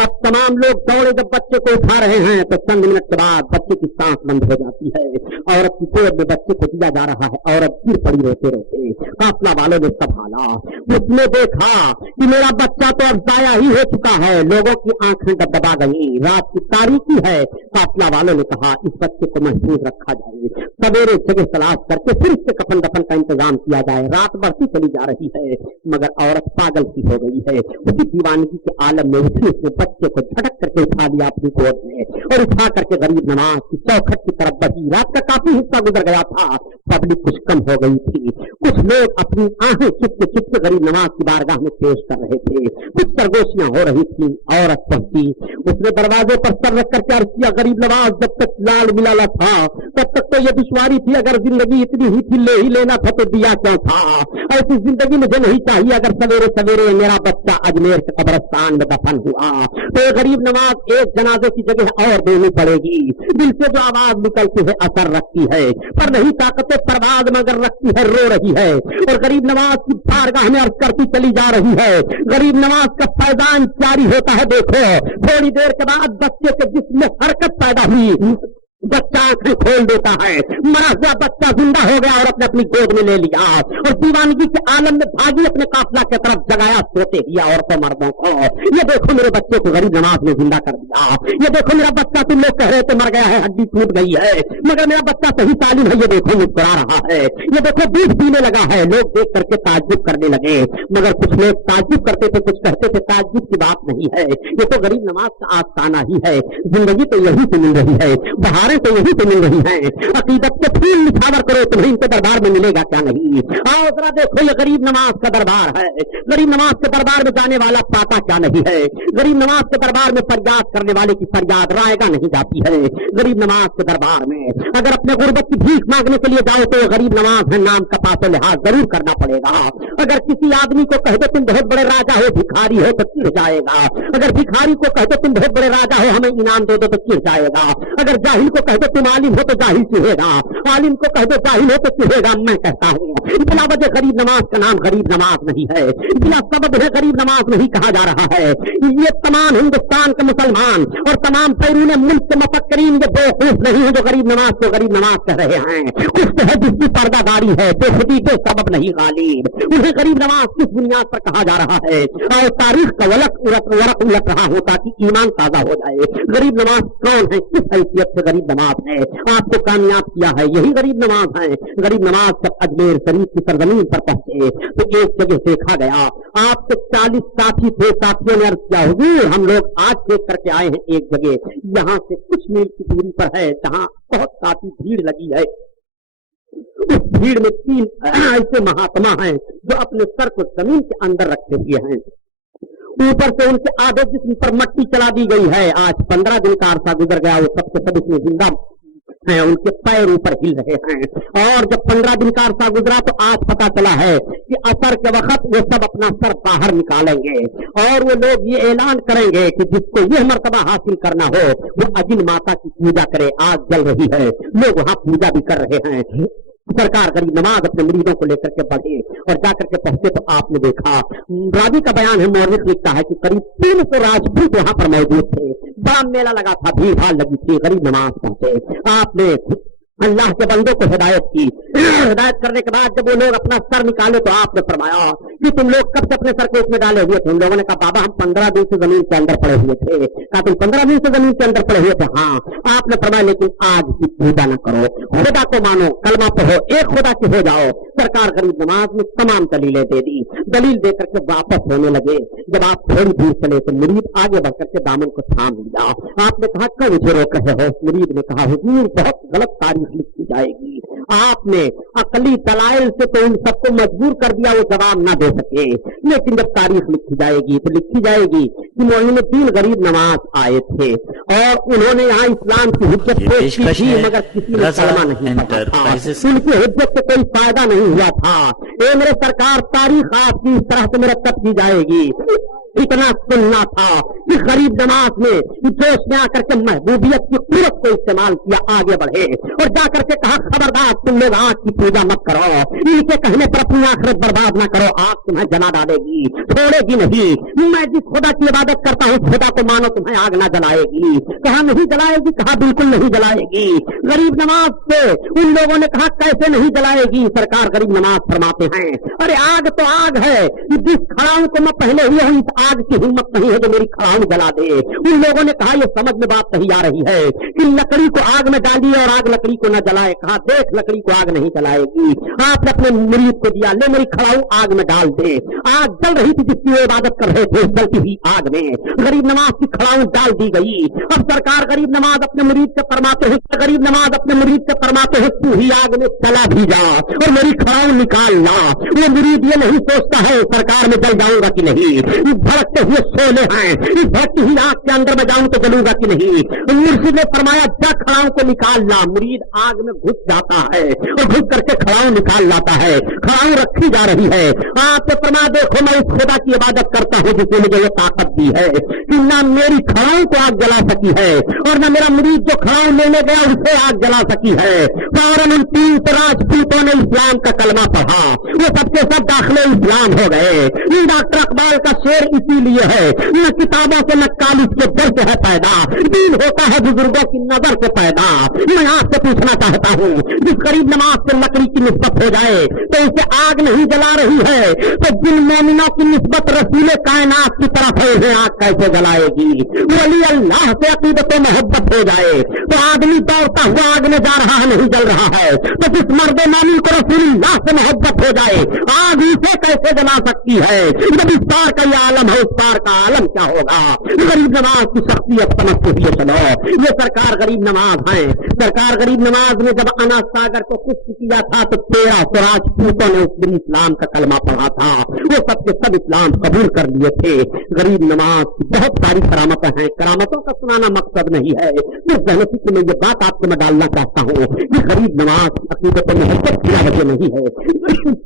अब तमाम लोग दौड़े। जब बच्चे को उठा रहे हैं तो चंद मिनट के बाद बच्चे की सांस बंद हो जाती है। औरत की गोद में बच्चे को दिया जा रहा है, औरत गिर पड़ी रोते रोते। काफिला वालों ने संभाला, उसने देखा कि मेरा बच्चा तो अब जाया ही हो चुका है। लोगों की आंखें दबदबा गई, रात की तारीकी है। काफिला वालों ने कहा इस बच्चे को महफूज रखा जाए, सवेरे जगह तलाश करके फिर इसके कफन दफन का इंतजाम किया जाए। रात बढ़ती चली जा रही है, मगर औरत पागल सी हो गई है। उसी दीवानगी के आलम में उसने बच्चे को झटक करके उठा लिया अपनी गोद में और उठा करके गरीब नवाज की चौखट की तरफ बढ़ी। रात का काफी हिस्सा गुजर गया था, पब्लिक कुछ कम हो गई थी। कुछ लोग अपनी आंखें चुपके चुपके गरीब नवाज की बारगाह में पेश कर रहे थे, कुछ सरगोशियां हो रही थी। औरत पहुंची, उसने दरवाजे पर सर रख करके अर्ज किया, गरीब नवाज जब तक लाल मिलाला था तब तक तो ये दुश्वारी थी, अगर जिंदगी इतनी ही थी ले ही लेना था तो दिया क्यों था। ऐसी जिंदगी मुझे नहीं चाहिए, अगर सवेरे सवेरे मेरा बच्चा अजमेर के कब्रिस्तान में दफन हुआ तो गरीब नवाज एक जनाजे की जगह और देनी पड़ेगी। दिल से जो आवाज निकलती है असर रखती है, पर नहीं ताकतें परवाज मगर रखती है, रो रही है। और गरीब नवाज की बारगाह में अर्ज करती चली जा रही है। गरीब नवाज का फैजान जारी होता है। देखो थोड़ी देर के बाद बच्चे के जिस्म में हरकत पैदा हुई, बच्चा आंखें खोल देता है, मरा हुआ बच्चा जिंदा हो गया और अपनी गोद में ले लिया और दीवानगी के आलम में भागी अपने काफिला की तरफ जगाया सोते ही औरतों मर्दों को। ये देखो मेरे बच्चे को गरीब नवाज ने जिंदा कर दिया, ये देखो मेरा बच्चा, तुम लोग कह रहे थे मर गया है, हड्डी टूट गई है, मगर मेरा बच्चा सही तालीम है। ये देखो मुस्कुरा रहा है, ये देखो दूध पीने लगा है। लोग देख करके ताज्जुब करने लगे, मगर कुछ लोग ताज्जुब करते थे, कुछ कहते थे ताज्जुब की बात नहीं है, ये तो गरीब नवाज का आस्ताना ही है। जिंदगी तो यही से मिल रही है, बाहर तो यही तो मिल रही है। अकीदत के फूल निछावर करो, तुम्हें इनके दरबार में मिलेगा क्या नहीं। आओ जरा देखो, ये गरीब नवाज का दरबार है। गरीब नवाज के दरबार में जाने वाला पाता क्या नहीं है। गरीब नवाज के दरबार में फरियाद करने वाले की फरियाद रायगा नहीं जाती है। गरीब नवाज के दरबार में अगर अपने गुर्बत की भीख मांगने के लिए जाओ तो गरीब नवाज है, नाम का पासो लिहाज जरूर करना पड़ेगा। अगर किसी आदमी को कह दो तुम बहुत बड़े राजा हो, भिखारी हो तो चिढ़ जाएगा। अगर भिखारी को कह दो तुम बहुत बड़े राजा हो, हमें इनाम दे दो तो चिढ़ जाएगा। अगर जाहिल को कह दो तुम आलिम हो तो जाहिल चिढ़ेगा, आलिम को कह दो जाहिल हो तो चिढ़ेगा। मैं कहता हूँ बिला वजह गरीब नवाज का नाम गरीब नवाज नहीं है, बिला सबब है गरीब नवाज नहीं कहा जा रहा है। ये तमाम हिंदुस्तान के मुसलमान और तमाम बैरून मुल्क के मुफक्किरीन ये बेवकूफ नहीं है जो गरीब नवाज को गरीब नवाज कह रहे हैं। कुछ है जिसकी पर्दादारी है, बेखुदी के सबब नहीं गालिब, उन्हें गरीब नवाज किस बुनियाद पर कहा जा रहा है। और तारीख का वरक उलट रहा हो ताकि ईमान ताजा हो जाए। गरीब नवाज कौन है, किस हैसियत से गरीब नवाज है, आपको कामयाब किया है, यही गरीब नवाज है। गरीब नवाज जब अजमेर शरीफ की सरजमीन पर पहुंचे तो एक जगह देखा गया, आपके 40 साथी थे। साथियों ने अर्ज किया, हुजूर हम लोग आज देख करके आए हैं एक जगह, यहाँ से कुछ मील की दूरी पर है जहाँ बहुत काफी भीड़ लगी है। उस भीड़ में 3 ऐसे महात्मा हैं जो अपने सर को जमीन के अंदर रखे हुए हैं, ऊपर से उनके आधे जिस्म पर मट्टी चला दी गई है। आज 15 दिन का अरसा गुजर गया, वो सबके सब इसमें जिंदा हैं, उनके पैर ऊपर हिल रहे हैं। और जब 15 दिन का अरसा गुजरा तो आज पता चला है कि असर के वक्त वो सब अपना सर बाहर निकालेंगे और वो लोग ये ऐलान करेंगे कि जिसको यह मर्तबा हासिल करना हो वो अजिन माता की पूजा करे। आग जल रही है, लोग वहां पूजा भी कर रहे हैं। सरकार करीब नमाज अपने मरीजों को लेकर के पढ़े और जाकर के पहुंचे तो आपने देखा, रावी का बयान है, मौलिक लिखता है कि करीब 300 राजपूत वहां पर मौजूद थे। बड़ा मेला लगा था, भीड़ भाड़ लगी थी, गरीब नमाज पहुंचे। आपने अल्लाह के बंदों को हिदायत की। हिदायत करने के बाद जब वो लोग अपना सर निकाले तो आपने फरमाया कि तुम लोग कब से अपने सर को इसमें डाले हुए थे? उन लोगों ने कहा, बाबा हम 15 दिन से जमीन के अंदर पड़े हुए थे। कहा, तुम 15 दिन से जमीन के अंदर पड़े हुए थे? हाँ। आपने फरमाया, लेकिन आज की पूजा न करो, खुदा को मानो, कलमा पढ़ो, एक खुदा के हो जाओ। सरकार गरीब नमाज में तमाम दलीलें दे दी। दलील दे करके वापस होने लगे। जब आप थोड़ी दूर चले तो मुरीद आगे बढ़ करके दामन को थाम लिया। आपने कहा, क्यों मुझे रोक रहे हो? मुरीद ने कहा, हुजूर बहुत गलत तारीफ लिखी जाएगी। आपने अकली दलाइल से तो इन सबको मजबूर कर दिया वो जवाब ना दे सके, लेकिन जब तारीख लिखी जाएगी तो लिखी जाएगी कि मोइनुद्दीन गरीब नवाज आए थे और उन्होंने यहाँ इस्लाम की हुज्जत पेश की थी, मगर किसी ने कलमा नहीं पढ़ा था, उनकी हुज्जत से कोई फायदा नहीं हुआ था। ए मेरे सरकार, तारीख आपकी इस तरह से मुरतब की जाएगी। इतना सुनना था कि गरीब नमाज में जोश में आकर के महबूबियत की कुव्वत को इस्तेमाल किया, आगे बढ़े और जाकर के कहा, खबरदार तुम लोग आग की पूजा मत करो, इनके कहने पर अपनी आखिरत बर्बाद ना करो, आग तुम्हें जला डालेगी, छोड़ेगी नहीं। मैं जिस खुदा की इबादत करता हूँ खुदा को मानो, तुम्हें आग ना जलाएगी। कहा नहीं जलाएगी? कहा बिल्कुल नहीं जलाएगी। गरीब नमाज से उन लोगों ने कहा, कैसे नहीं जलाएगी? सरकार गरीब नमाज फरमाते हैं, अरे आग तो आग है, जिस खड़ाऊ को मैं पहले हुए हूँ आग की हिम्मत नहीं है जो मेरी खड़ाऊ जला दे। उन लोगों ने कहा, ये समझ में बात नहीं आ रही है कि लकड़ी को आग में डाली और आग लकड़ी को न जलाए। कहा, देख लकड़ी को आग नहीं जलाएगी। आपने अपने मुरीद को दिया, ले मेरी खड़ाऊ आग में डाल दे। आग जल रही थी जिसकी वो इबादत कर रहे थे, जलती हुई आग में गरीब नमाज की खड़ाऊ डाल दी गई। अब सरकार गरीब नमाज अपने मुरीद से फरमाते हैं, गरीब नमाज अपने मुरीद से फरमाते हैं, तू ही आग में चला भी जा और मेरी खड़ाऊ निकाल ला। वो मुरीद ये नहीं सोचता है सरकार में जल जाऊंगा कि नहीं, भड़कते हुए सोले हैं, इस भड़कती हुई आग के अंदर में जाऊं तो जलूंगा कि नहीं। मुर्शिद ने फरमाया, जा खड़ाऊ को निकाल ला। मुरीद आग में घुस जाता है और घुस करके खड़ाऊ निकाल लाता है। खड़ाऊ रखी जा रही है। आपने फरमाया, देखो मैं इस खुदा की इबादत करता हूँ जिसने मुझे ये ताकत दी है कि ना मेरी खड़ाऊ को आग जला सकी है और ना मेरा मुरीद जो खड़ाऊ लेने गया उसे आग जला सकी है। फौरन उन 300 राजपूतों ने इस्लाम का कलमा पढ़ा, वो सबके सब दाखिले इस्लाम हो गए। डॉक्टर अकबाल का शेर इसीलिए है, न किताबों से न कालिज के डर से है पैदा, दीन होता है बुजुर्गों की नजर से पैदा। मैं आपसे पूछना चाहता हूँ, जिस गरीब नमाज से लकड़ी की निस्बत हो जाए तो उसे आग नहीं जला रही है, तो जिन मोमिनों की निस्बत रसूले कायनात की तरफ है उन्हें आग कैसे जलाएगी? वली अल्लाह से अकीदत मोहब्बत हो जाए तो आदमी दौड़ता हुआ आग में जा रहा है, नहीं जल रहा है। तो जिस मर्द मोमिन को रसूलुल्लाह से मोहब्बत हो जाए आग इसे कैसे जला सकती है? जब इस पार का ये आलम है उस पार का आलम क्या होगा? गरीब नमाज की शख्सियत समझते हुए चलो। ये सरकार गरीब नमाज है। सरकार गरीब नमाज ने जब अना सागर को कुछ किया था तो 1300 राजपूतों ने उस दिन इस्लाम का कलमा पढ़ा था, वो सबके सब इस्लाम कबूल कर लिए थे। गरीब नमाज की बहुत सारी करामतें हैं, करामतों का सुनाना मकसद नहीं है, सिर्फ जहनती में ये बात आपको मैं डालना चाहता हूँ कि गरीब नमाज अकीदत में वजह नहीं है।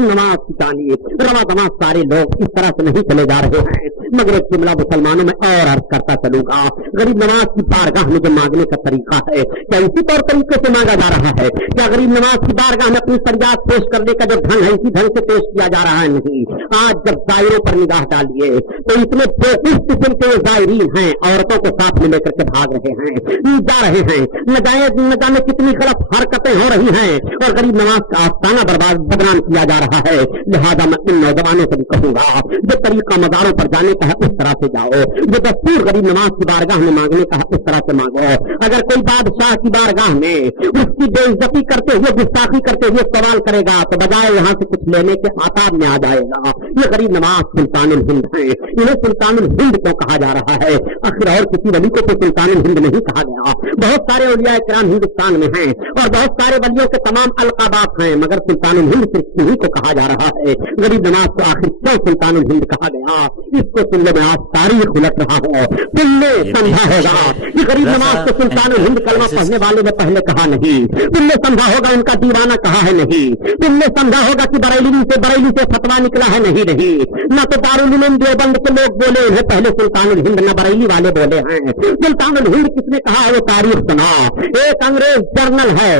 नमाज की तालीम रवा दमा सारे लोग इस तरह से नहीं चले जा रहे हैं, मगर एक जुमला मुसलमानों में और अर्ज करता चलूंगा। गरीब नमाज की बारगाह में जो मांगने का तरीका है क्या इसी तौर तरीके से मांगा जा रहा है? क्या गरीब नमाज की बारगाह में अपनी फरियाद पेश करने का जो ढंग है इसी ढंग से पेश किया जा रहा है? नहीं। आज जब जायरों पर निगाह डालिए तो इसमें बेकिस किस्म के जायरीन हैं, औरतों को साथ में लेकर के भाग रहे हैं, जा रहे हैं, न जाने कितनी गलत हरकतें हो रही हैं और गरीब नमाज का आस्ताना बदनाम किया जा रहा है। लिहाजा मैं इन नौजवानों से भी कहूंगा जो तरीका मज़ारों पर जाने कहा उस तरह से जाओ, जो दस्तूर गरीब नवाज की बारगाह में मांगने कहा उस तरह से मांगो। अगर कोई बादशाह की बारगाह में उसकी बेइज्जती करते हुए, गुस्ताखी करते हुए सवाल करेगा तो बजाय यहाँ से कुछ लेने के आताब में आ जाएगा। ये गरीब नवाज सुल्तानुल हिंद है। इन्हें सुल्तानुल हिंद क्यों कहा जा रहा है? आखिर और किसी वली को तो सुल्तानुल हिंद नहीं कहा गया। बहुत सारे औलिया किराम हिंदुस्तान में हैं और बहुत सारे वलियों के तमाम अलकाबात हैं, मगर सुल्तानुल हिंद सिर्फ इन्हीं को कहा जा रहा है। गरीब नवाज को आखिर क्यों सुल्तानुल हिंद कहा गया? इसको सुनने में आज तारीख उलट रहा हो, तुमने समझा होगा कि गरीब नवाज को सुल्तानुल हिंद कलमा पढ़ने वाले ने पहले कहा नहीं। तुमने समझा होगा उनका दीवाना कहा है नहीं। तुमने समझा होगा कि बरेली से फतवा निकला है नहीं। न तो दारुल उलूम देवबंद के लोग बोले उन्हें पहले सुल्तानुल हिंद, न बरेली वाले बोले हैं। सुल्तानुल हिंद किसने कहा है वो तारीख सुना। एक अंग्रेज जर्नल है,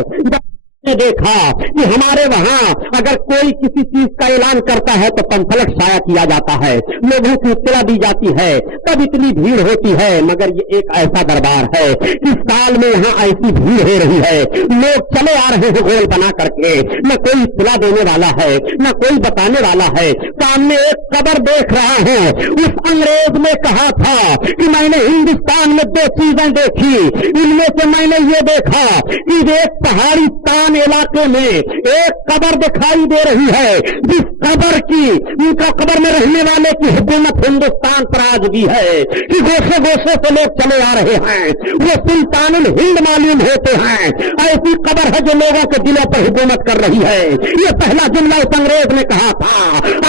ने देखा कि हमारे वहां अगर कोई किसी चीज का ऐलान करता है तो पंफलेट शाया किया जाता है, लोगों की इत्तला दी जाती है, तब इतनी भीड़ होती है। मगर ये एक ऐसा दरबार है कि साल में यहाँ ऐसी भीड़ हो रही है, लोग चले आ रहे हैं गोल बना करके, न कोई इत्तला देने वाला है, न कोई बताने वाला है। सामने एक कब्र देख रहा हूँ। उस अंग्रेज ने कहा था कि मैंने हिंदुस्तान में दो चीजें देखी, इनमें से मैंने ये देखा कि एक पहाड़ी इलाके में एक कब्र दिखाई दे रही है, जिस कब्र की उनका कब्र में रहने वाले की हुकूमत हिंदुस्तान पर आज भी है कि गोशे गोशे से लोग चले आ रहे हैं। वो सुल्तानुल हिंद मालूम होते हैं। ऐसी कब्र है जो लोगों के दिलों पर हुकूमत कर रही है। ये पहला जुमला उस अंग्रेज ने कहा था।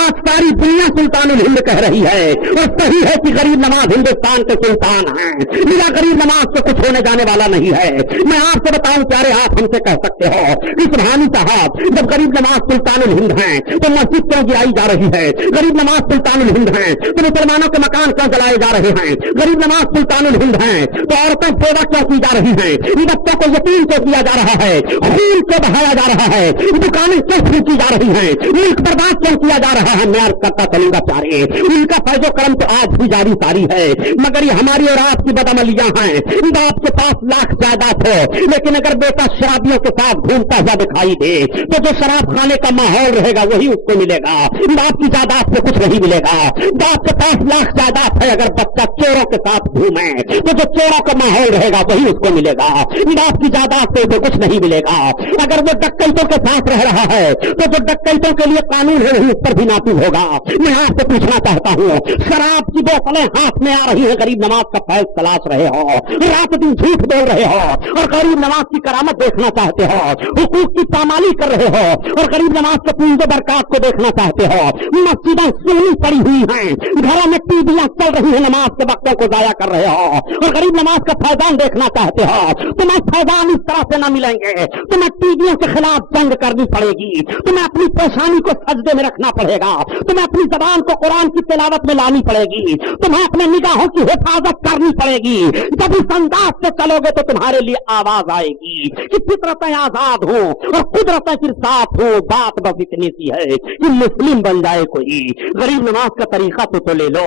आज सारी दुनिया सुल्तानुल हिंद कह रही है और सही है कि गरीब नवाज हिंदुस्तान के सुल्तान हैं। मेरा गरीब नवाज से कुछ होने जाने वाला नहीं है। मैं आपसे बताऊं प्यारे, आप हमसे कह सकते हो कि सुभानी साहब जब गरीब नवाज सुल्तानुल हिंद हैं तो मस्जिद क्यों गिराई जा रही है? गरीब नवाज सुल्तानुल हिंद हैं तो मुसलमानों के मकान क्यों जलाए जा रहे हैं? गरीब नवाज सुल्तानुल हिंद हैं तो औरतें सेवा क्यों की जा रही हैं? बच्चों को यतीम क्यों किया जा रहा है? खून क्यों बहाया जा रहा है? दुकानें क्यों फूकी जा रही हैं? मुल्क बर्बाद क्यों किया जा रहा है? मैं अर्ज करता चलूंगा प्यारे, उनका फैजो करम तो आज भी जारी सारी है, मगर ये हमारी और आपकी बदअमलियां हैं। बाप के पास लाख जायदाद हो, लेकिन अगर बेटा शराबियों के साथ घूमता हुआ दिखाई दे तो जो शराब खाने का माहौल रहेगा वही उसको मिलेगा। बाप की जायदाद से कुछ नहीं मिलेगा। बाप के पास लाख जायदाद है, अगर बच्चा चोरों के साथ घूमे तो जो चोरों का माहौल रहेगा वही उसको मिलेगा। बाप की जायदाद से कुछ नहीं मिलेगा। अगर वो डकैतों के साथ रह रहा है तो जो डकैतों के लिए कानून है वही उस पर भी नाफिज होगा। मैं आपसे पूछना चाहता हूँ, शराब की बोतलें हाथ में आ रही है, गरीब नवाज का फैज तलाश रहे हो, रात दिन झूठ बोल रहे हो और गरीब नवाज की करामत देखना चाहते हो, हुकूक की पामाली कर रहे हो और गरीब नवाज के पूंजे बरकत को देखना चाहते हो। मस्जिदें सूनी पड़ी हुई हैं, घरों में टीवियां चल रही है, नमाज के वक्तों को जाया कर रहे हो और गरीब नवाज का फैजान देखना चाहते हो। तुम्हें फैजान इस तरह से न मिलेंगे, तुम्हें टीवियों के खिलाफ जंग करनी पड़ेगी, तुम्हें अपनी पेशानी को सजदे में रखना पड़ेगा, तुम्हें अपनी जबान को कुरान की तिलावत में लानी पड़ेगी, तुम्हें अपने निगाहों की हिफाजत करनी पड़ेगी। जब इस अंदाज से चलोगे तो तुम्हारे लिए आवाज आएगी कि फितरतें आजाद हो और कुदरतें फिर साथ हो। बात बस इतनी सी है कि मुस्लिम बन जाए कोई। गरीब नवाज का तरीका तो ले लो।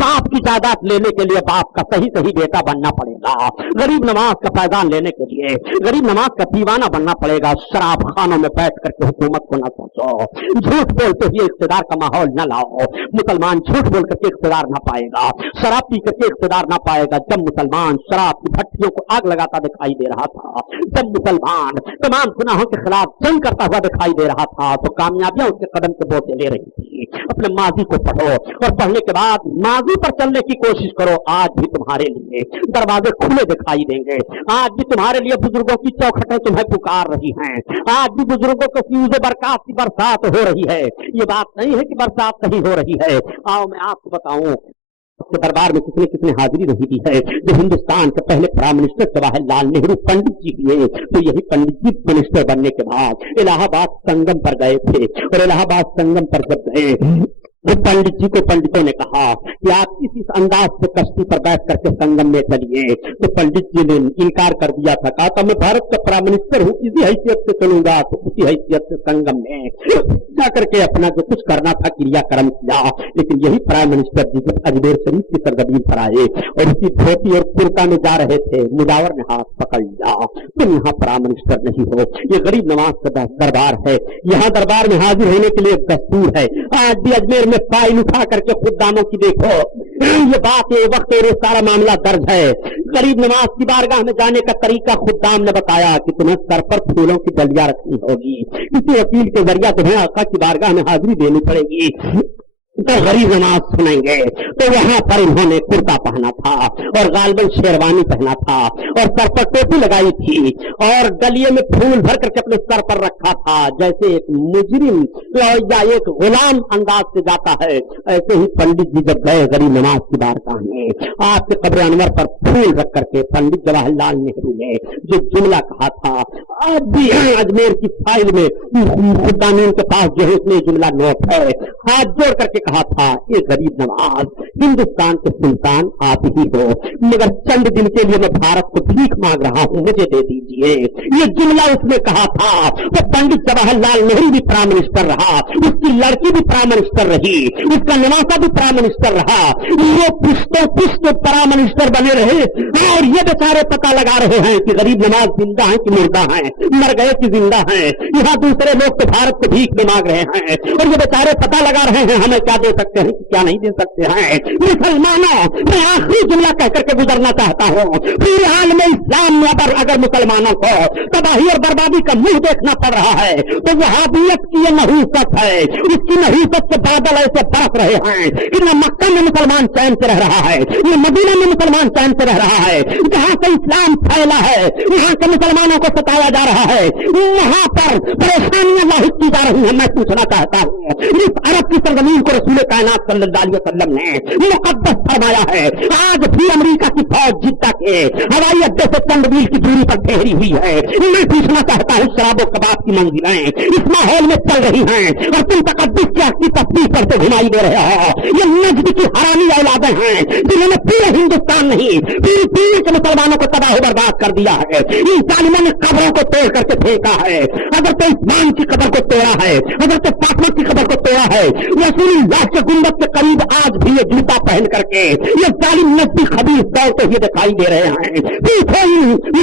बाप की जायदाद लेने के लिए बाप का सही सही बेटा बनना पड़ेगा। गरीब नवाज का फैजान लेने के लिए गरीब नवाज का दीवाना बनना पड़ेगा। शराब खानों में बैठ करके हुकूमत को न सोचो, झूठ बोलते हुए इख्तिदार का माहौल न लाओ। मुसलमान झूठ बोल करके इख्तिदार न पाएगा, शराब पी करके इख्तिदार न पाएगा। जब मुसलमान शराब की भट्टियों को आग लगाता दिखाई दे रहा था, जब मुसलमान तमाम गुनाहों के खिलाफ जंग करता हुआ दिखाई दे रहा था, तो कामयाबियां उसके कदम के बोझ ले रही थी। अपने माजी को पढ़ो और पढ़ने के बाद माजी पर चलने की कोशिश करो। आज भी तुम्हारे लिए दरवाजे खुले दिखाई देंगे। आज भी तुम्हारे लिए बुजुर्गों की चौखटें तुम्हें पुकार रही हैं। आज भी बुजुर्गों को फ्यूज़े बरकत की बरसात हो रही है। ये बात नहीं है कि बरसात नहीं हो रही है। आओ मैं आपको बताऊं के दरबार में कितने कितने हाजिरी रही थी है। जो हिंदुस्तान के पहले प्राइम मिनिस्टर जवाहरलाल नेहरू पंडित जी हुए, तो यही पंडित जी मिनिस्टर बनने के बाद इलाहाबाद संगम पर गए थे और इलाहाबाद संगम पर जब गए तो पंडित जी को पंडितों ने कहा कि आप इस अंदाज से कश्ती पर बैठ करके संगम में चलिए। तो पंडित जी ने इनकार कर दिया था, कहा था मैं भारत का प्राइम मिनिस्टर हूँ, इसी हैसियत से चलूंगा। तो उसी हैसियत से संगम में जाकर के अपना जो कुछ करना था क्रियाक्रम किया। लेकिन यही प्राइम मिनिस्टर जी जब अजमेर शरीफ की सरजमीन पर आए और उसी धोती और कुर्ता में जा रहे थे, मुजावर ने हाथ पकड़ लिया, तुम यहाँ प्राइम मिनिस्टर नहीं हो, ये गरीब नवाज का दरबार है, यहाँ दरबार में हाजिर होने के लिए दस्तूर है। आज भी अजमेर में फाइल उठा करके खुदामों की देखो, ये बात ये वक्त और ये सारा मामला दर्ज है। गरीब नवाज की बारगाह में जाने का तरीका खुदाम ने बताया कि तुम्हें सर पर फूलों की डलियां रखनी होगी, किसी वकील के जरिया तुम्हें आका की बारगाह में हाजिरी देनी पड़ेगी, तो गरीब नमाज सुनेंगे। तो वहां पर इन्होंने कुर्ता पहना था और गालबन शेरवानी पहना था और सर पर टोपी लगाई थी और गलिये में फूल भर करके अपने सर पर रखा था, जैसे एक मुजरिम या एक गुलाम अंदाज से जाता है। ऐसे ही पंडित जी जब गए गरीब नमाज की बारगाह में, आपके कब्र अनवर पर फूल रख करके पंडित जवाहरलाल नेहरू ने जो जुमला कहा था, अब भी अजमेर की फाइल में खुदानीन के पास जो है उसमें जुमला नोट है, हाथ जोड़ करके कहा था, ये गरीब नवाज, हिंदुस्तान के सुल्तान आप ही हो, मगर चंद दिन के लिए मैं भारत को भीख मांग रहा हूं, मुझे दे दीजिए। ये जुमला उसने कहा था। तो पंडित जवाहरलाल नेहरू भी प्राइम मिनिस्टर रहा, उसकी लड़की भी प्राइम मिनिस्टर रही, उसका नवासा भी प्राइम मिनिस्टर रहा, वो पुश्तों पुश्त प्राइम मिनिस्टर बने रहे। और ये बेचारे पता लगा रहे हैं कि गरीब नवाज जिंदा है कि मुर्दा है, मर गए कि जिंदा है। यहाँ दूसरे लोग तो भारत को भीख में मांग रहे हैं और ये बेचारे पता लगा रहे हैं हमें क्या दे सकते हैं, क्या नहीं दे सकते हैं। मुसलमानों, मैं आखिरी जुमला कह करके गुजरना चाहता हूँ। पूरे हाल में इस्लाम में अगर मुसलमानों को तबाही और बर्बादी का मुंह देखना पड़ रहा है तो वहाबियत की ये नहूसत है, उसकी नहूसत के बादल ऐसे बरस रहे हैं कि न मक्का में मुसलमान चैन से रह रहा है, न मदीना में मुसलमान चैन से रह रहा है। जहां से इस्लाम फैला है वहां के मुसलमानों को सताया जा रहा है, वहां पर परेशानियां लाहिक की जा रही है। मैं पूछना चाहता हूँ, इस अरब की सरजमीन को रसूल कायनात सल्लल्लाहु अलैहि वसल्लम ने मुकद्दस फरमाया है। आज भी अमेरिका की फौज जिद्दा के हवाई अड्डे से चंद मील की दूरी पर ठहरी हुई है। मैं पूछना चाहता हूँ, शराब और कबाब की मंजिलें इस माहौल में चल रही हैं और तुम तकद्दुस की तस्वीर करते घुमाई दे रहे हो। ये नजद की हरामी औलादें हैं जिन्होंने पूरे हिंदुस्तान नहीं पूरी दुनिया के मुसलमानों को तबाह बर्बाद कर दिया है। इन जालिमों ने कब्रों को तोड़ करके फेंका है। अगर तो इस्मान की कब्र को तोड़ा है, अगर तो फातिमा की कब्र को तोड़ा है, रसूलुल्लाह के गुंबद के करीब आज भी ये जूता पहन करके ये जालिम नजदी खबीर दौड़ते हुए दिखाई दे रहे हैं। पीछे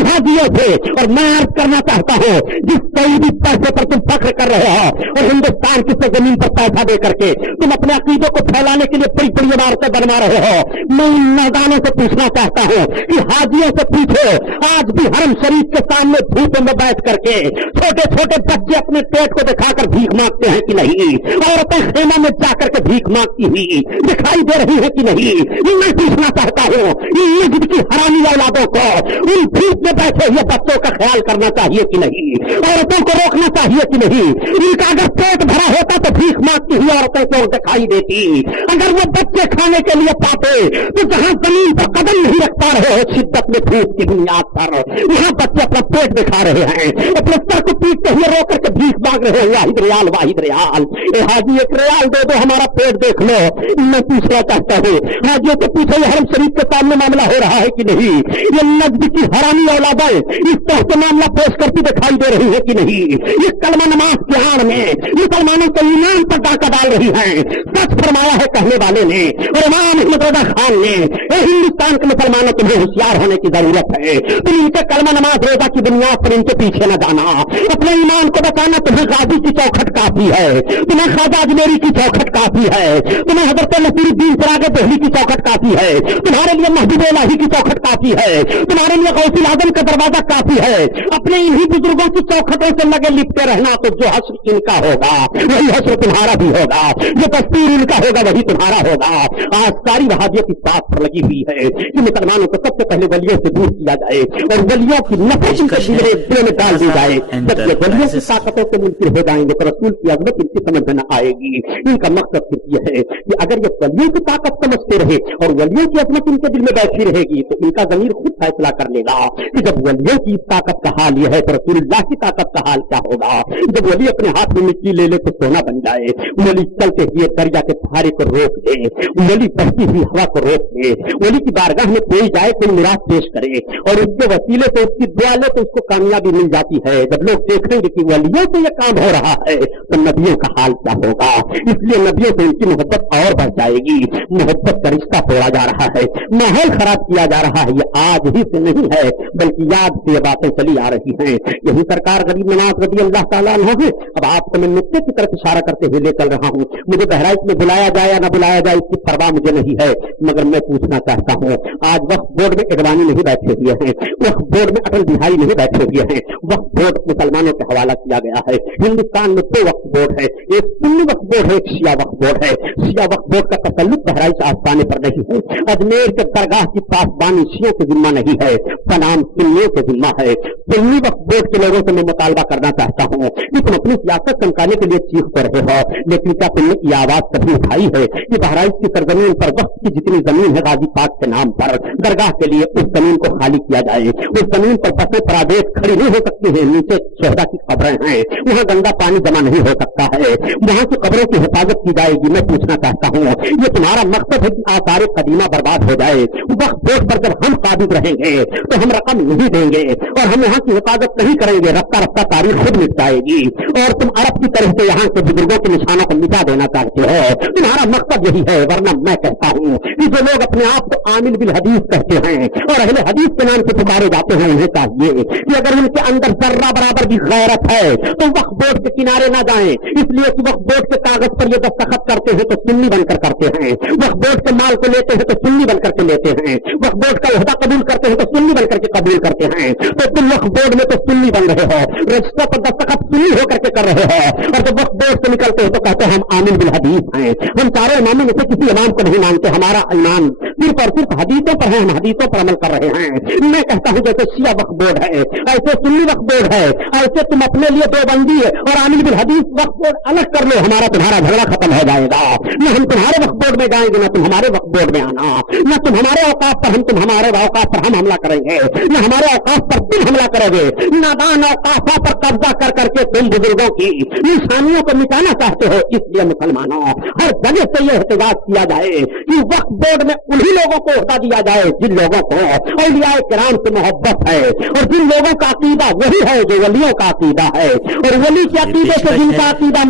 हाजियों थे। और मैं अर्ज करना चाहता हूँ, जिस कोई भी पैसे पर तुम फख्र कर रहे हो और हिंदुस्तान की जमीन पर पैसा दे करके तुम अपने अकीदों को फैलाने के लिए बड़ी बड़ी इमारतें बनवा रहे हो, मैं इन मैदानों से पूछना चाहता हूँ कि हाजियों से पूछो, आज भी हरम शरीफ के सामने धूप में बैठ करके छोटे छोटे बच्चे अपने पेट को दिखाकर भीख मांगते हैं कि नहीं? औरतें खेमा में जाकर के भीख मांगती हुई दिखाई दे रही है कि नहीं? मैं पूछना चाहता हूँ, इन नजद की हरामी औलादों को उन धूप में बैठे हुए बच्चों का ख्याल करना चाहिए कि नहीं? औरतों को रोकना चाहिए कि नहीं? इनका अगर पेट भरा होता तो भीख मांगती हुई औरतें क्यों दिखाई देती? अगर वो बच्चे खाने के लिए पाते तो जहां जमीन पर कदम नहीं रख पा रहे हो शिद्दत में धूप की बुनियाद पर, वहां बच्चे अपना पेट दिखा रहे हैं, अपने सर को पीटते हुए रो करके भीख मांग रहे हैं, वाहिद रियाल वाहिद रियाल, हाजी एक रियाल दे दो, हमारा पेट देख लो। मैं पूछना चाहता हूँ, हाजियों से पूछो ये हरम शरीफ के सामने मामला हो रहा है कि नहीं? ये नजद की हरामी औलादें इस तरह से मामला पेश करती दिखाई दे रही है कि नहीं? ये कलमा नमाज की आड़ में मुसलमानों को ईमान पर डाका डाल रही है। सच फरमाया है कहने वाले ने और इमाम अहमद रजा खान ने, हिंदुस्तान के मुसलमानों तुम्हें होशियार होने की जरूरत है। तुम इनके कलमा नमाज रोजा की बुनियाद पर इनके पीछे न जाना। अपने ईमान को बचाना तुम्हें गाजी की चौखट काफी है, तुम्हें ख्वाजा अजमेरी की चौखट काफी है, तुम्हें हजरत नसीरुद्दीन चिराग दहली की चौखट काफी है, तुम्हारे लिए महबूब इलाही की चौखट काफी है, तुम्हारे लिए गौसुल आजम का दरवाजा काफी है। अपने इन्हीं बुजुर्गों की चौखटों से लगे लिपटे रहना, तो जो हश्र इनका होगा वही हश्र तुम्हारा भी होगा, जो दस्तूर इनका होगा वही तुम्हारा होगा। आज सारी वहाबियत इस बात पर लगी हुई है कि मुसलमानों को सबसे पहले वलियों से दूर किया जाए और वलियों की नफरत इनके दिल में डाल दी जाए। जब ये वलियों की ताकतों से मुनकिर हो जाएंगे तो रसूल की अजमत इनकी समझ में न आएगी। इनका मकसद सिर्फ यह है कि अगर ये वलियों की ताकत समझते रहे और वलियों की अजमत इनके दिल में बैठी रहेगी तो इनका ज़मीर खुद फैसला कर लेगा कि जब वलियों की ताकत का हाल यह है तो रसूलुल्लाह की ताकत का हाल क्या होगा। जब वली अपने हाथ में मिट्टी ले ले तो सोना बन जाए, वली चलते हुए दरिया के सहारे को रोक दे, वली बहती हुई हवा को रोक दे, वली की बारगाह में कोई जाए कोई निराश पेश करे और उसके वसीले से उसकी दुआ ले तो उसको कामयाबी मिल जाती है। जब लोग देखेंगे कि वलियों से यह काम हो रहा है तो تو नबियों का हाल क्या होगा। इसलिए नबियों से उनकी मोहब्बत और बढ़ जाएगी। मोहब्बत का रिश्ता तोड़ा जा रहा है, माहौल खराब किया जा रहा है। ये आज ही से नहीं है बल्कि याद से ये बातें चली आ रही हैं। यही सरकार गरीब नवाज रज़ी अल्लाह ताला अन्हु है। अब आपको मैं नुक्ते की तरफ इशारा करते हुए ले चल रहा हूँ। मुझे बहराइच में बुलाया जाए या न बुलाया जाए इसकी परवाह मुझे नहीं है, मगर मैं पूछना चाहता हूँ, आज वक्फ बोर्ड में एडवाणी नहीं बैठे हुए हैं, वक्फ बोर्ड में अटल बिहारी नहीं बैठे हुए हैं, वक्फ बोर्ड मुसलमानों के हवाला किया गया है। हिंदुस्तान में 2 वक्फ बोर्ड है, एक सुन्नी वक्फ बोर्ड है, एक शिया वक्फ बोर्ड है। शिया वक्फ बोर्ड का तसल्लुत बहराइच आस्थाने पर नहीं है, अजमेर के दरगाह की पासबानी शियों के जिम्मा नहीं है, तमाम सुन्नियों के जिम्मा है। सुन्नी वक्फ बोर्ड के लोगों से मैं मुतालबा करना चाहता हूँ कि तुम अपनी सियासत चमकाने के लिए चीख तो रहे हो, लेकिन क्या तुमने ये आवाज कभी उठाई है कि बहराइच की सरजमीन पर वक्त की जितनी जमीन है गाजी पाक के नाम पर दरगाह के लिए, उस जमीन को खाली किया जाए। उस जमीन पर बसें प्रादेश खड़ी नहीं हो सकती है, नीचे शहदा की कब्रें हैं, वहाँ गंदा पानी जमा नहीं हो सकता है, वहाँ की कब्रों की हिफाजत की जाएगी। मैं पूछना चाहता हूँ, ये तुम्हारा मकसद है कि आसार कदीमा बर्बाद हो जाए। वक्त बोर्ड पर जब हम काबिज रहेंगे तो हम रकम नहीं देंगे और हम यहाँ की हिफाजत नहीं करेंगे, रफ्ता रफ्ता तारीख खुद मिट जाएगी। और तुम अरब की तरह से यहाँ के बुजुर्गों के निशानों को मिटा देना चाहते हो, तुम्हारा मकसद यही है। वरना मैं कहता हूँ कि जो लोग अपने आप को आमिल बिल हदीस कहते हैं और अहले हदीस के नाम से पुकारे जाते हैं, उन्हें चाहिए कि अगर उनके अंदर जर्रा बराबर भी गैरत है तो वक्फ बोर्ड के किनारे ना जाएं। इसलिए कि वक्फ बोर्ड के कागज पर ये दस्तखत करते हैं तो सुन्नी बनकर करते हैं, वक्फ बोर्ड के माल को लेते हैं तो सुन्नी बनकर के लेते हैं, वक्फ बोर्ड का ओहदा कबूल करते हैं तो सुन्नी बनकर के कबूल करते हैं। तो तुम वक्फ बोर्ड में तो सुन्नी बन रहे हो, रजिस्टर पर दस्तखत सुन्नी होकर के कर रहे हो, और जब वक्फ बोर्ड से निकलते हो तो कहते हो हम आमिल बिल हदीस हैं। हम चारों इमामों में से किसी इमाम को नहीं मानते, हमारा ईमान सिर्फ और सिर्फ हदीसों पर है, हम हदीसों पर अमल कर रहे हैं। मैं कहता हूं जैसे शिया वक्फ बोर्ड है ऐसे सुन्नी वक्फ बोर्ड है, ऐसे तुम अपने लिए देवबंदी और आमिल बिल हदीस वक्फ बोर्ड अलग कर लो, हमारा तुम्हारा झगड़ा खत्म हो जाएगा। न हम तुम्हारे वक्फ बोर्ड में जाएंगे, न तुम हमारे वक्फ बोर्ड में आना, न तुम हमारे औकाफ पर हम तुम हमारे औकाफ पर हम हमला करेंगे, न हमारे औकाफ पर तुम हमला करोगे। नादान औकाफों पर कब्जा कर करके तुम बुजुर्गों की निशानियों को मिटाना चाहते हो। इसलिए मुसलमानों हर जगह से यह एहतजाज किया जाए कि वक्फ बोर्ड में उन्हीं लोगों को ओहदा दिया जाए जिन लोगों को औलियाए किराम से मोहब्बत है और जिन लोगों का अकीदा वही है जो वलियों का अकीदा है, और वली के अकीदे से जिनका अकीदा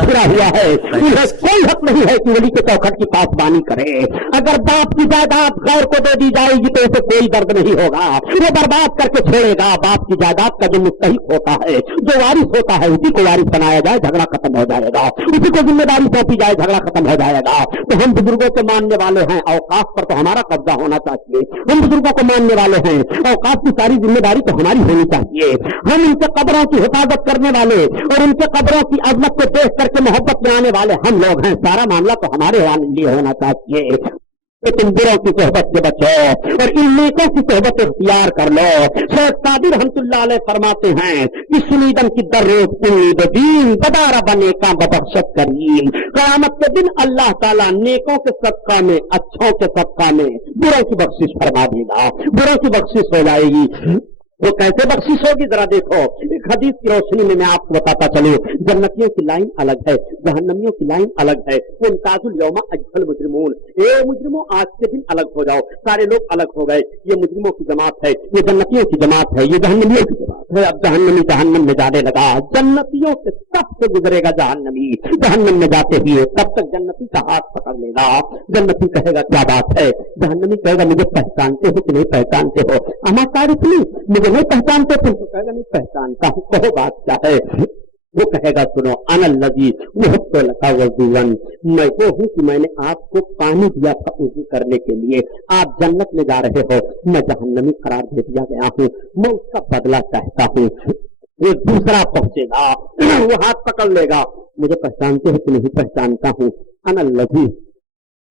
पूरा हुआ है उन्हें कोई हक नहीं है कि वली के चौखट की पासबानी करे। अगर बाप की जायदाद गैर को दे दी जाएगी तो उसे कोई दर्द नहीं होगा, वो बर्बाद करके छोड़ेगा। बाप की जायदाद का जो मुस्तहिक होता है, जो वारिस होता है, उसी को वारिस बनाया जाए, झगड़ा खत्म हो जाएगा, उसी को जिम्मेदारी सौंपी जाए, झगड़ा खत्म हो जाएगा। तो हम बुजुर्गों के मानने वाले हैं, औकाफ पर तो हमारा कब्जा होना चाहिए। हम बुजुर्गों को मानने वाले हैं, औकाफ की सारी जिम्मेदारी तो हमारी होनी चाहिए। हम उनके कब्रों की हिफाजत करने वाले और उनके कब्रों की अजमत को देख करके मोहब्बत में आने वाले हम लोग हैं। सारा मामला तो हमारे लिए होना चाहिए कि तुम बुरों की सोहबत से बचो और इन नेकों की सोहबत इख्तियार कर लो। शेख सादी रहमतुल्लाह अलैह फरमाते हैं कि सुनीदन की दर्रोज उम्मीद दीन बदारा बने का बबख्शत करीम। क़यामत के दिन अल्लाह ताला नेकों के सदका में, अच्छों के सदका में बुरों की बख्शिश फरमा देगा, बुरों की बख्शिश हो जाएगी। वो कैसे बख्शिश होगी जरा देखो। एक हदीस की रोशनी में मैं आपको बताता चलूं, जन्नतियों की लाइन अलग है, जहन्नमियों की लाइन अलग है। मुमताजुल यौमा अज्जल मुजरिमून, ए मुजरिमों आज के दिन अलग हो जाओ। सारे लोग अलग हो गए, ये मुजरिमों की जमात है, ये जन्नतियों की जमात है, ये जहन्नमियों की जमात है। अब जहन्नमी जहन्नम में जाने लगा, जन्नतियों से तब से गुजरेगा जहन्नमी, जहन्नम में जाते हुए तब तक जन्नती का हाथ पकड़ लेगा। जन्नती कहेगा क्या बात है, जहन्नमी कहेगा मुझे पहचानते हो कि नहीं पहचानते हो, अमा तारीफ नहीं, मुझे नहीं पहचानते तुम, तो कहेगा नहीं पहचानता हूं, कहो बात क्या है। वो कहेगा सुनो, अनल्लज़ी मुहब्बु लका वज़ूअन, मैं वो हूं कि मैंने आपको पानी दिया था वज़ू करने के लिए, आप जन्नत में जा रहे हो, मैं जहन्नमी करार दे दिया गया हूं, मैं उसका बदला चाहता हूं। एक दूसरा पहुंचेगा, वो हाथ पकड़ लेगा, मुझे पहचानते हो कि नहीं पहचानता हूं, अनल्लज़ी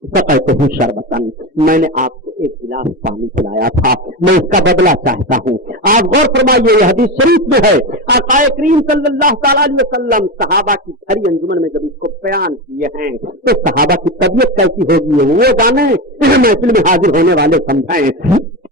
सकैतहु हूँ शरबतन, मैंने आपको एक गिलास पानी पिलाया था, मैं इसका बदला चाहता हूँ। आप गौर फरमाइए, यह हदीस शरीफ में है। आक़ाए करीम सल्लल्लाहु तआला अलैहि वसल्लम सहाबा की भरी अंजुमन में जब इसको बयान किए हैं तो सहाबा की तबीयत कैसी होगी वो जाने, महफिल में हाजिर होने वाले समझाएं।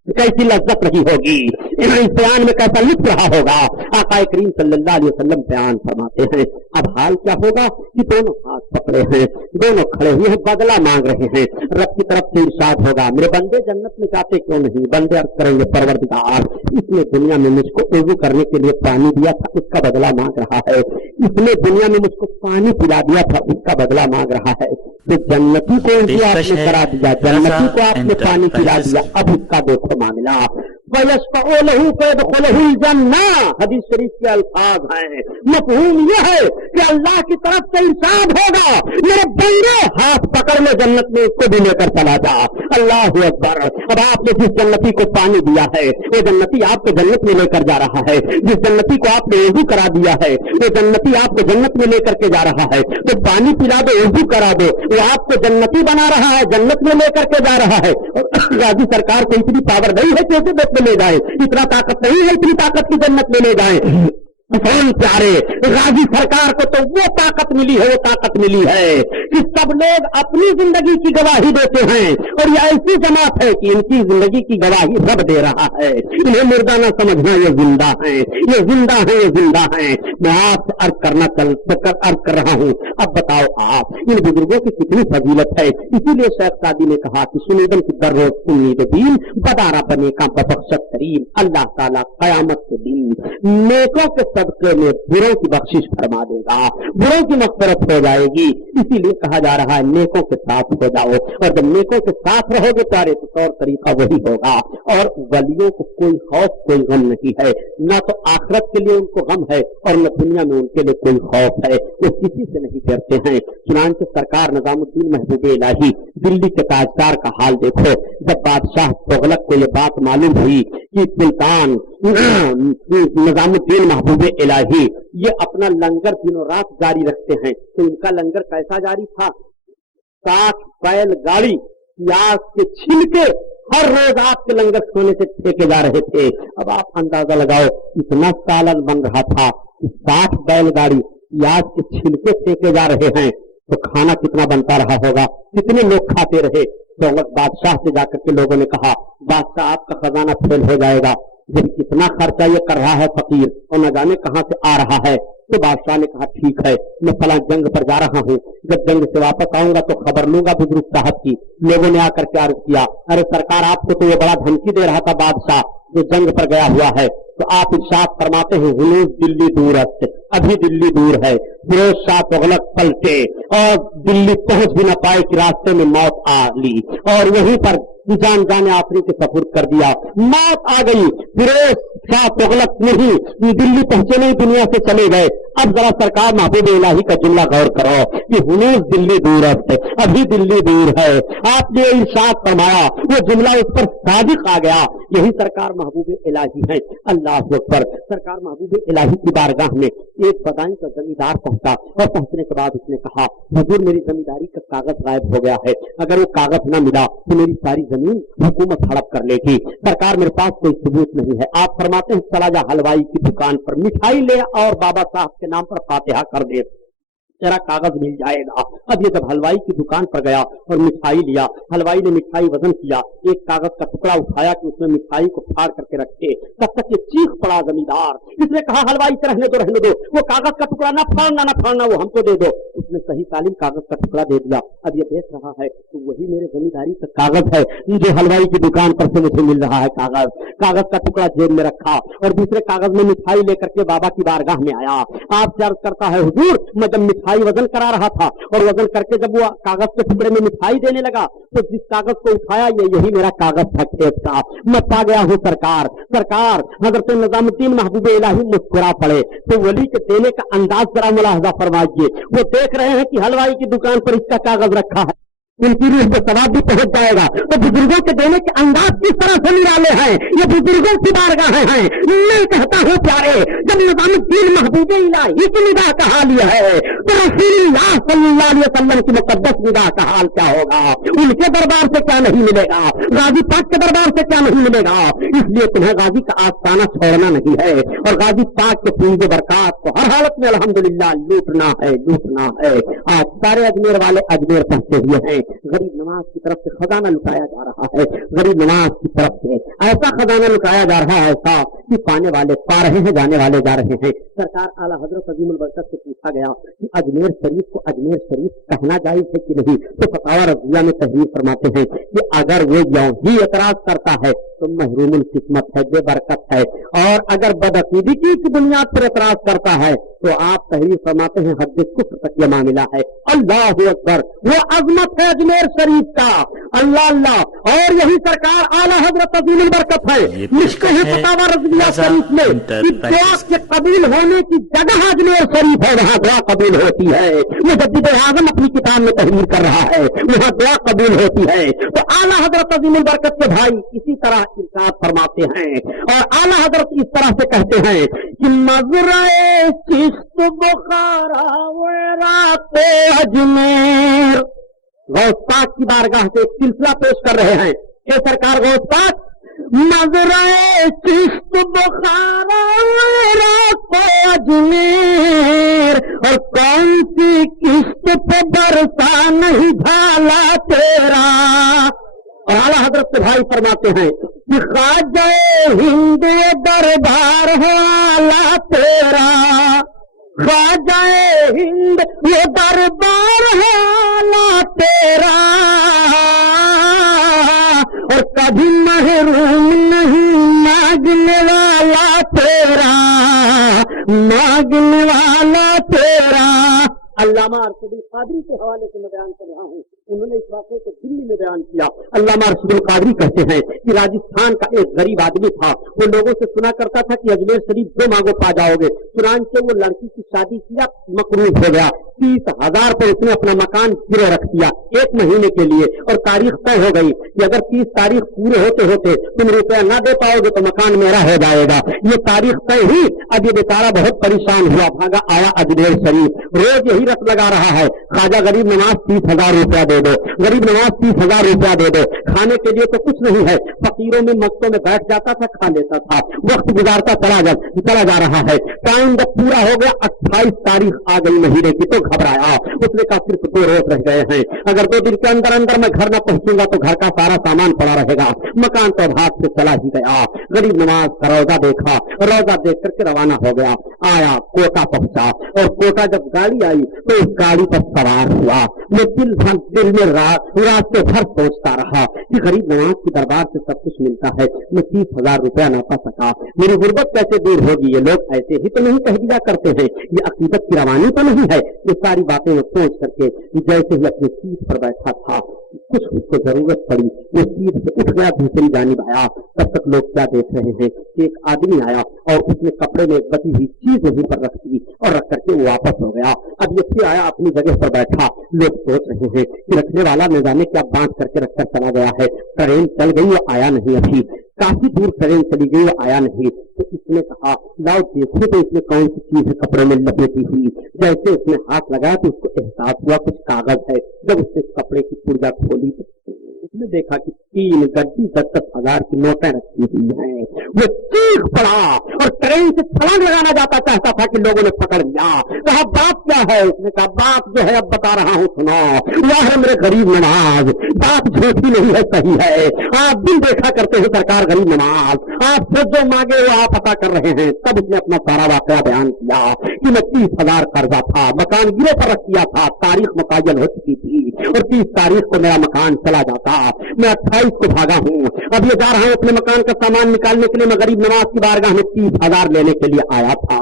कैसी लज्जत रही होगी, इस बयान में कैसा लुत्फ रहा होगा। आका करीम सल्लल्लाहु अलैहि वसल्लम बयान फरमाते हैं, अब हाल क्या होगा कि दोनों हाथ पकड़े हैं, दोनों खड़े हुए हैं, बदला मांग रहे हैं। रब की तरफ से इरशाद होगा, मेरे बंदे जन्नत में जाते क्यों नहीं? बंदे अर्ज करेंगे, परवरदिगार इसने दुनिया में मुझको वुज़ू करने के लिए पानी दिया था, इसका बदला मांग रहा है। इसने दुनिया में मुझको पानी पिला दिया था, इसका बदला मांग रहा है। तो जन्नती को आपने करा दिया, जन्नती को आपने पानी पिला दिया, अब इसका देखो मामला। हदीस शरीफ के अल्फाज हैं, मफहूम यह है कि अल्लाह की तरफ से इरशाद होगा, मेरे बंदे हाथ पकड़ लो जन्नत में, इसको भी लेकर चला जा। अल्लाह अकबर। अब आपने जिस जन्नती को पानी दिया है, वो जन्नती आपको जन्नत में लेकर जा रहा है। जिस जन्नती को आपने वुज़ू करा दिया है, वो जन्नती आपको जन्नत में लेकर के जा रहा है। तो पानी पिला दो, वुज़ू करा दो, वो आपको जन्नती बना रहा है, जन्नत में लेकर के जा रहा है। और गाजी सरकार को इतनी पावर नहीं है कि उसे जन्नत में ले जाए, इतना ताकत नहीं है इतनी ताकत की जन्नत में ले जाए। प्यारे गाजी सरकार को तो वो ताकत मिली है, वो ताकत मिली है कि सब लोग अपनी जिंदगी की गवाही देते हैं, और ये ऐसी जमात है कि इनकी जिंदगी की गवाही रब दे रहा है। इन्हें मुर्दा न समझना, ये जिंदा है, ये जिंदा है, ये जिंदा है। मैं आपसे अर्ज कर रहा हूँ। अब बताओ आप, इन बुजुर्गों की कितनी फजीलत है। इसीलिए शेख सादी ने कहा कि सुनीदन की दर्रोज उम्मीद दीन बदारा बने का बबख्शत करीम, अल्लाह ताला कयामत के दिन नेकों के सदक़े में बुरों की बख्शिश फरमा देगा, बुरों की मग़फ़िरत हो जाएगी। इसीलिए कहा जा रहा है नेकों के साथ हो जाओ, और जब नेकों के साथ रहोगे प्यारे तो तौर तरीका वही होगा। और वलियों को कोई खौफ कोई गम नहीं है, न तो आखिरत के लिए उनको गम है और न दुनिया में उनके लिए कोई खौफ है, वो किसी से नहीं डरते हैं। चुनांचे सरकार निज़ामुद्दीन महबूब इलाही दिल्ली के ताजदार का हाल देखो। जब बादशाह तुगलक को ये बात मालूम हुई कि सुल्तान निज़ामुद्दीन महबूब इलाही ये अपना लंगर दिनों रात जारी रखते हैं, तो इनका लंगर कैसा जारी था? 60 बैलगाड़ी प्याज के छिलके हर रोज आपके लंगर खाने से फेंके जा रहे थे। अब आप अंदाजा लगाओ, इतना सालन बन रहा था कि 60 बैलगाड़ी प्याज के छिलके फेंके जा रहे हैं, तो खाना कितना बनता रहा होगा, कितने लोग खाते रहे। तो बादशाह से जाकर के लोगों ने कहा, बादशाह आपका खजाना फेल हो जाएगा, जब इतना खर्चा ये कर रहा है फकीर और न जाने कहां से आ रहा है। तो बादशाह ने कहा, ठीक है, मैं फला जंग पर जा रहा हूँ, जब जंग से वापस आऊंगा तो खबर लूंगा बुजुर्ग साहब की। लोगों ने आकर के अर्ज किया, अरे सरकार आपको तो ये बड़ा धमकी दे रहा था बादशाह जो जंग पर गया हुआ है। तो आप इरशाद फरमाते हैं, हुनूस दिल्ली दूर है, अभी दिल्ली दूर है। फिरोज शाह तुगलक पलटे और दिल्ली पहुंच भी न पाए कि रास्ते में मौत आ ली, और वहीं पर जान जाने आखिरी के सफर कर दिया, मौत आ गई। फिरोज शाह तुगलक नहीं दिल्ली पहुंचे, नहीं दुनिया से चले गए। अब जरा सरकार महबूब इलाही का जुमला गौर करो कि हुनूस दिल्ली दूर है, अभी दिल्ली दूर है। आपने इरशाद फरमाया, वो जुमला उस पर सादिक आ गया। यही सरकार महबूब इलाही है। अल्लाह अकबर। सरकार महबूब इलाही की बारगाह में एक बदायूं का जमींदार पहुंचा, और पहुंचने के बाद उसने कहा, हुजूर मेरी जमींदारी का कागज गायब हो गया है, अगर वो कागज न मिला तो मेरी सारी जमीन हुकूमत हड़प कर लेगी। सरकार मेरे पास कोई सबूत नहीं है। आप फरमाते हैं, चला जा हलवाई की दुकान पर मिठाई ले और बाबा साहब के नाम पर फातिहा कर दे, तेरा कागज मिल जाएगा। अब ये जब हलवाई की दुकान पर गया और मिठाई लिया, हलवाई ने मिठाई वजन किया, एक कागज का टुकड़ा उठाया कि उसमें मिठाई को फाड़ करके रखे, तब तक ये चीख पड़ा जमींदार। इसने कहा, हलवाई से रहने दो, वो कागज का टुकड़ा ना फाड़ना, वो हमको दे दो। उसने सही तालीम कागज का टुकड़ा दे दिया। अब ये देख रहा है तो वही मेरे जमींदारी का कागज है जो हलवाई की दुकान पर से मुझे मिल रहा है। कागज का टुकड़ा जेब में रखा और दूसरे कागज में मिठाई लेकर के बाबा की बारगाह में आया। आप अर्ज करता है, हुजूर मैं जब मिठाई वजन करा रहा था और वजन करके जब वो कागज के टुकड़े में मिठाई देने लगा तो जिस कागज को उठाया यही मेरा कागज था खेत का। मैं पा गया हूँ सरकार। हजरत निजामुद्दीन महबूब इलाही मुस्कुरा पड़े। तो वली के देने का अंदाज जरा मुलाहजा फरमाइए। वो देख रहे हैं कि हलवाई की दुकान पर इसका कागज रखा है, उनकी रूह पे सवाब भी पहुंच जाएगा। तो बुजुर्गों के देने के अंदाज किस तरह से निराले हैं, ये बुजुर्गों की बारगाह हैं। मैं कहता हूँ प्यारे, जब निजामुद्दीन महबूब इलाही की निगाह का हाल यह है तो रसूलुल्लाह सल्लल्लाहु अलैहि वसल्लम की मुकद्दस निगाह का हाल क्या होगा। उनके दरबार से क्या नहीं मिलेगा, गाजी पाक के दरबार से क्या नहीं मिलेगा। इसलिए तुम्हें गाजी का आस्ताना छोड़ना नहीं है और गाजी पाक के फूल बरकत को हर हालत में अल्हम्दुलिल्लाह लूटना है। आज सारे अजमेर वाले अजमेर पहुंचे हुए हैं, غریب نواز کی طرف سے خزانہ لٹایا جا رہا ہے، غریب نواز کی طرف سے ایسا خزانہ لٹایا جا رہا ہے ایسا کہ پانے والے پا رہے ہیں، جانے والے جا رہے ہیں۔ سرکار اعلیٰ حضرت عظیم البرکت سے پوچھا گیا کہ اجمیر شریف کو اجمیر شریف کہنا جائز ہے کہ نہیں، تو فتاوی رضویہ میں تحریر فرماتے ہیں کہ اگر وہ یوں ہی اعتراض کرتا ہے تو محروم القسمت ہے، بے برکت ہے، اور اگر بدعقیدگی کی بنیاد پر اعتراض کرتا ہے تو آپ تحریر فرماتے ہیں حد کفر تک یہ معاملہ ہے۔ اللہ اکبر، وہ عظمت ہے اجمیر شریف کا، اللہ اللہ، اور یہی سرکار اعلیٰ حضرت عظیم البرکت ہے۔ لکھتے ہیں فتاوی رضویہ شریف میں کہ دعا کے قبول ہونے کی جگہ اجمیر شریف ہے، وہاں دعا قبول ہوتی ہے۔ مجدد اعظم اپنی کتاب میں تحریر کر رہا ہے، وہاں دعا قبول ہوتی ہے۔ تو اعلیٰ حضرت عظیم البرکت کے بھائی اسی طرح ارشاد فرماتے ہیں، اور اعلیٰ حضرت اس طرح سے کہتے ہیں کہ مزرعے چشت بخارا ویرات اجمیر۔ غوث پاک کی بارگاہ سے ایک سلسلہ پیش کر رہے ہیں کہ سرکار غوث پاک مزرعے چشت بخارا ویرات اجمیر، اور کون سی قسط پہ برسا نہیں ڈھالا تیرا۔ اور اعلیٰ حضرت سے بھائی فرماتے ہیں کہ خواجہ ہند دربار والا تیرا، خواجہ ہند یہ دربار والا تیرا، اور کبھی محروم نہیں مانگنے والا تیرا، مانگنے والا تیرا۔ علامہ ارشد القادری کے حوالے سے میں بیان کر رہا ہوں، انہوں نے اس واقعے کو دلی میں بیان کیا۔ علامہ ارشد القادری کہتے ہیں کہ راجستھان کا ایک غریب آدمی تھا، وہ لوگوں سے سنا کرتا تھا کہ اجمیر شریف جو مانگو پا جاؤ گے، چنانچہ وہ لڑکی کی شادی کیا، مقروض ہو گیا، 30,000 پر اس نے اپنا مکان گرے رکھ دیا 1 مہینے کے لیے، اور تاریخ طے ہو گئی کہ اگر 30 تاریخ پورے ہوتے ہوتے تم روپیہ نہ دے پاؤ گے تو مکان میرا ہو جائے گا۔ یہ تاریخ طے ہوئی، اب یہ بیچارہ بہت پریشان ہوا، بھاگا آیا اجمیر شریف، روز یہی رت لگا رہا ہے، خواجہ غریب نواز 30,000 روپیہ دے دو، غریب نواز 30,000 روپیہ دے دو، کھانے کے لیے تو کچھ نہیں ہے، فقیروں میں مستوں میں بیٹھ جاتا تھا، کھا لیتا تھا، وقت گزارتا چلا جا رہا ہے۔ ٹائم جب پورا ہو گیا، 28 تاریخ آ گئی مہینے کی، تو گھبرایا، اس نے کہا صرف 2 روز رہ گئے ہیں، اگر 2 دن کے اندر اندر میں گھر نہ پہنچوں گا تو گھر کا سارا سامان پڑا رہے گا، مکان تو ہاتھ سے چلا ہی گیا۔ غریب نواز کا روزہ دیکھا، روزہ دیکھ کر کے روانہ ہو گیا، آیا کوٹا پہنچا، اور کوٹا جب گاڑی آئی تو اس گاڑی پر سوار ہوا۔ وہ دل میں راستے بھر سوچتا رہا کہ غریب نواز کی دربار سے سب کچھ ملتا ہے، میں 30,000 روپیہ نہ پا سکا، میری غربت کیسے دور ہوگی؟ یہ لوگ ایسے ہی تو نہیں کہہ دیا کرتے ہیں، یہ عقیدت کی روانی تو نہیں ہے۔ یہ ساری باتیں وہ سوچ کر کے جیسے ہی اپنی سیٹ پر بیٹھا تھا، کچھ اس کو ضرورت پڑی، وہ سیٹ سے اٹھ گیا، دوسری جانب آیا، تب تک لوگ کیا دیکھ رہے ہیں کہ ایک آدمی آیا اور اس نے کپڑے میں ایک بچی ہوئی چیز وہیں پر رکھ دی اور رکھ کر کے وہ واپس ہو گیا۔ اب یہ پھر آیا، اپنی جگہ پر بیٹھا، لوگ سوچ رہے ہیں کہ رکھنے والا نہ جانے کیا باندھ کر کے رکھ کر چلا گیا ہے، ٹرین چل گئی وہ آیا نہیں، ابھی کافی دور ٹرین چلی گئی وہ آیا نہیں۔ تو اس نے کہا لاؤ دیکھو تو اس میں کون سی چیز ہے کپڑے میں لپیٹی ہوئی۔ جیسے اس نے ہاتھ لگایا تو اس کو احساس ہوا کچھ کاغذ ہے۔ جب اس نے کپڑے کی پرزا کھولی تو اس نے دیکھا کہ 3 گڈی 10,000 کی نوٹیں رکھی ہوئی ہیں۔ وہ چیخ پڑا اور ٹرین سے چھلانگ لگانا جاتا چاہتا تھا کہ لوگوں نے پکڑ لیا، کہا بات کیا ہے؟ اس نے کہا بات جو ہے اب بتا رہا ہوں سنو، واہ میرے غریب نواز، بات جھوٹی نہیں ہے، صحیح ہے، آپ بھی دیکھا کرتے ہیں سرکار غریب نواز، آپ سے جو مانگے وہ آپ عطا کر رہے ہیں۔ تب اس نے اپنا سارا واقعہ بیان کیا کہ میں 30,000 قرضہ تھا، مکان گرے پر رکھ دیا تھا، تاریخ متعین ہو چکی تھی اور 30 تاریخ کو میرا مکان چلا جاتا، میں 28 کو بھاگا ہوں، اب یہ جا رہا ہوں اپنے مکان کا سامان نکالنے کے لیے، میں غریب نواز کی بارگاہ میں 30,000 لینے کے لیے آیا تھا،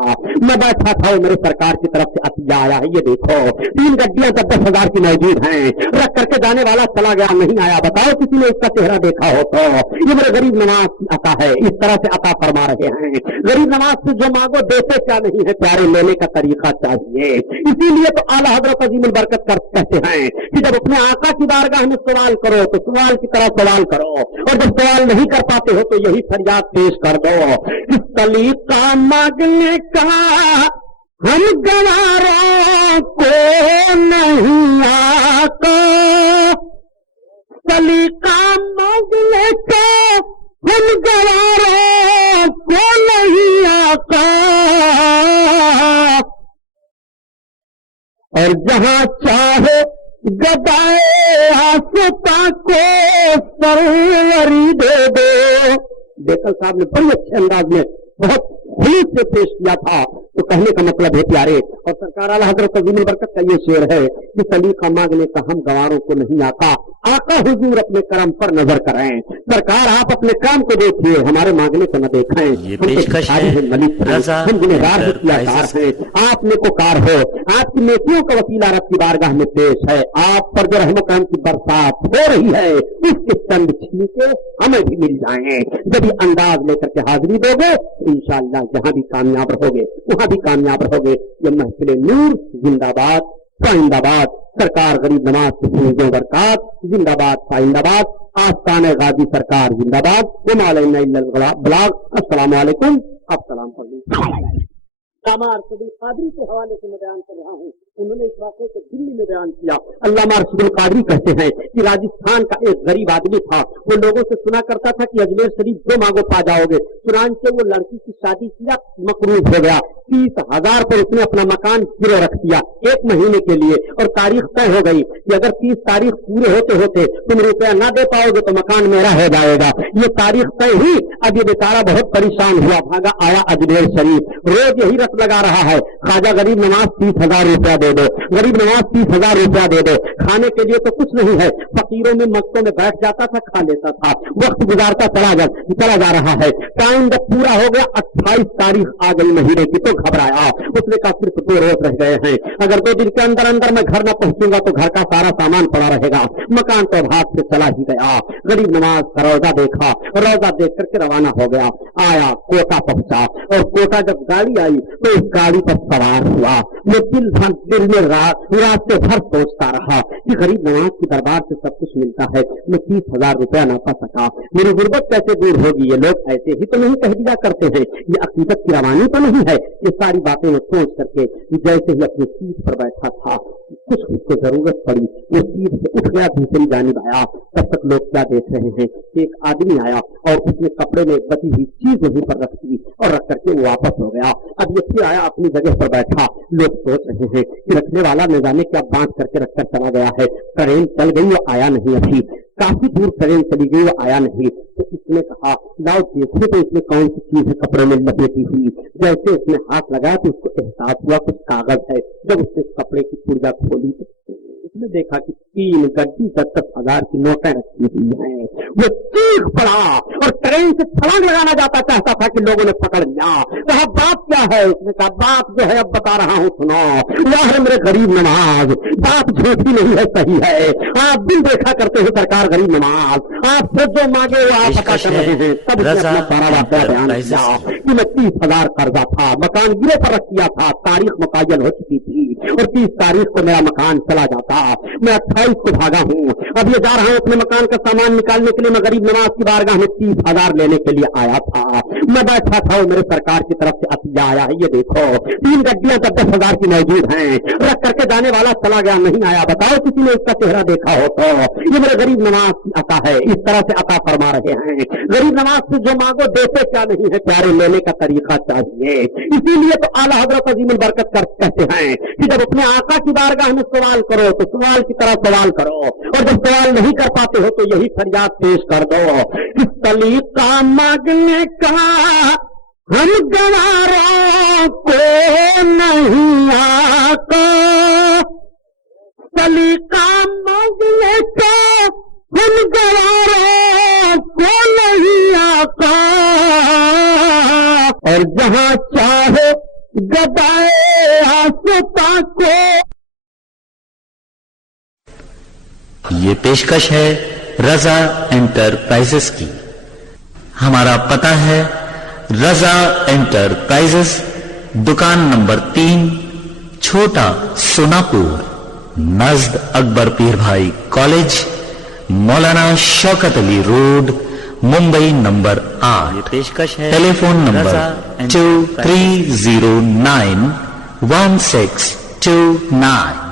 میں بیٹھا تھا، وہ میرے سرکار کی طرف سے عطیہ آیا ہے، یہ دیکھو 3 گڈیاں 10,000 کی موجود ہیں، رکھ کر کے جانے والا چلا گیا، نہیں آیا، بتاؤ کسی نے اس کا چہرہ دیکھا ہو تو؟ یہ میرے غریب نواز کی عطا ہے، اس طرح سے عطا فرما رہے ہیں۔ غریب نواز سے جو مانگو دیتے کیا نہیں ہے پیارے، لینے کا طریقہ چاہیے۔ اسی لیے تو اعلیٰ حضرت عظیم البرکت کہتے ہیں کہ جب اپنے آقا کی بارگاہ میں سوال کرو تو سوال کی طرح سوال کرو، اور جب سوال نہیں کر پاتے ہو تو یہی فریاد پیش کر دو، اس طریقہ مانگنے کا ہم گواروں کو نہیں آقا، سلیقہ مانگنے کا ہم گواروں کو نہیں آقا، اور جہاں چاہے गदाए आसता को सरवरी दे दो। डेकल साहब ने बड़े अच्छे अंदाज में बहुत खुलूस से पेश किया था। तो कहने का मतलब है प्यारे, और सरकार आला हजरत अज़ीम बरकत का ये शेर है कि सलीका मांगने का हम गवारों को नहीं आता, आका हुजूर अपने करम पर नजर कराएं। सरकार आप अपने काम को देखिए, हमारे मांगने को न देखें। ये पेशकश है हम गुनहगार हैं, आप नेकोकार हो, आपकी नेकियों का वसीला रब की बारगाह में पेश है। आप पर जो रहमो करम की बरसात हो रही है, उसके चंद छींटे हमें भी मिल जाएं। जब ये अंदाज लेकर के हाजिरी दोगे इंशाअल्लाह जहां भी कामयाब रहोगे वहां भी कामयाब रहोगे। ये महफिल नूर जिंदाबाद पाइंदाबाद, सरकार गरीब नवाज की फूलों बरकत जिंदाबाद पाइंदाबाद, आस्तान गाजी सरकार जिंदाबाद। ब्लाग अस्सलाम वालेकुम। आप सलाम पढ़ अल्लामा अरशदुल कादरी के हवाले से मैं बयान कर रहा हूँ। उन्होंने इस वाक़े को दिल्ली में बयान किया। अल्लामा अरशदुल कादरी कहते हैं कि राजस्थान का एक गरीब आदमी था, वो लोगों से सुना करता था कि अजमेर शरीफ जो मांगो पा जाओगे। चुनांचे वो लड़की की शादी किया, मकरूज हो गया। 30,000 पर उसने अपना मकान गिरो रख दिया 1 महीने के लिए, और तारीख तय हो गई कि अगर 30 तारीख पूरे होते होते तुम रुपया ना दे पाओगे तो मकान मेरा हो जाएगा। ये तारीख तय हुई। अब ये बेचारा बहुत परेशान हुआ, भागा आया अजमेर शरीफ। रोज यही रस लगा रहा है, ख्वाजा गरीब नवाज 30,000 रुपया दे दो, गरीब नवाज 30,000 रुपया दे दो। खाने के लिए तो कुछ नहीं है, फकीरों में मक्तों में बैठ जाता था, खा लेता था, वक्त गुजारता चला जा रहा है। टाइम जब पूरा हो गया 28 तारीख आ गई महीने की, तो घबराया। उसने कहा सिर्फ 2 रोज रह गए हैं, अगर 2 दिन के अंदर अंदर मैं घर न पहुंचूंगा तो घर का सारा सामान पड़ा रहेगा। मकान तो हाथ से चला ही गया। गरीब नवाज का रौजा देखा, रौजा देख करके रवाना हो गया। आया कोटा पहुंचा, और कोटा जब गाड़ी आई तो इस गाड़ी पर सवार हुआ। मैं दिल में रास्ते भर सोचता रहा कि गरीब नवाज की दरबार से सब कुछ मिलता है, मैं 30,000 रुपया ना पा सका, मेरी गुर्बत कैसे दूर होगी। ये लोग ऐसे ही तो नहीं कह दिया करते हैं, ये अकीदत की रवानी तो नहीं है। ये सारी बातें मैं सोच करके जैसे ही अपनी सीट पर बैठा था, कुछ उसको जरूरत पड़ी, वो सीट से उठ गया, दूसरी जानिब आया। तब तक लोग क्या देख रहे हैं, एक आदमी आया और उसने कपड़े में बची हुई चीज वहीं पर रख दी और रख करके वो वापस हो गया। अब ये फिर आया, अपनी जगह पर बैठा। लोग सोच रहे हैं कि रखने वाला न जाने क्या बांध करके रखकर चला गया है। ट्रेन चल गई, वो आया नहीं। अभी काफी दूर ट्रेन चली गई, वो आया नहीं। तो इसने कहा लाओ देखो तो इसमें कौन सी चीज है कपड़े में लपेटी हुई। जैसे उसने हाथ लगाया तो उसको एहसास हुआ कुछ कागज है। जब उसने कपड़े की पुर्जा खोली तो उसने देखा कि 3 गड्डी 10,000 की नोटें रखी हुई हैं। वो चीख पड़ा और ट्रेन से छलांग लगाना चाहता था कि लोगों ने पकड़ लिया। कहा बात क्या है? उसने कहा बात जो है अब बता रहा हूँ, सुनो। वाह मेरे गरीब नवाज, बात झूठी नहीं है, सही है। आप दिन देखा करते हैं सरकार गरीब नवाज, आप से जो मांगे वो आप पता कर रहे हैं। तब उसने अपना सारा वाक़या बयान किया कि मैं 30,000 कर्जा था, मकान गिरे पर रख दिया था, तारीख मुतय्यन हो चुकी थी और 30 तारीख को मेरा मकान चला जाता। मैं 28 को भागा हूँ, अब ये जा रहा हूँ अपने मकान का सामान निकालने के लिए। मैं गरीब नवाज की बारगाह में 30,000 लेने के लिए आया था। मैं बैठा था, मेरे सरकार की तरफ से अतिया आया है, ये देखो 3 गड्डियां 10,000 की मौजूद हैं। रख करके जाने वाला चला गया, नहीं आया। बताओ किसी ने उसका चेहरा देखा हो तो? ये मेरे गरीब नवाज की अता है, इस तरह से अता फरमा रहे हैं। गरीब नवाज से जो मांगो देते क्या नहीं है प्यारे, लेने का तरीका चाहिए। इसीलिए तो आला हजरत अज़ीमुल बरकत कहते हैं कि जब अपने आका की बारगाह में सवाल करो तो सवाल की तरह सवाल करो, और जब सवाल नहीं कर पाते हो तो यही फरियाद पेश कर दो। इस तरीका मांगने का हम गवारों को नहीं आका, सलीका मांगने का हम गवारों को नहीं आका, और जहां चाहे गदाए आसता को। ये पेशकश है रजा एंटरप्राइजेस की। हमारा पता है रजा एंटरप्राइजेस, दुकान नंबर 3, छोटा सोनापुर, नज़द अकबर पीर भाई कॉलेज, मौलाना शौकत अली रोड, मुंबई नंबर 8। पेशकश है टेलीफोन नंबर 23091629।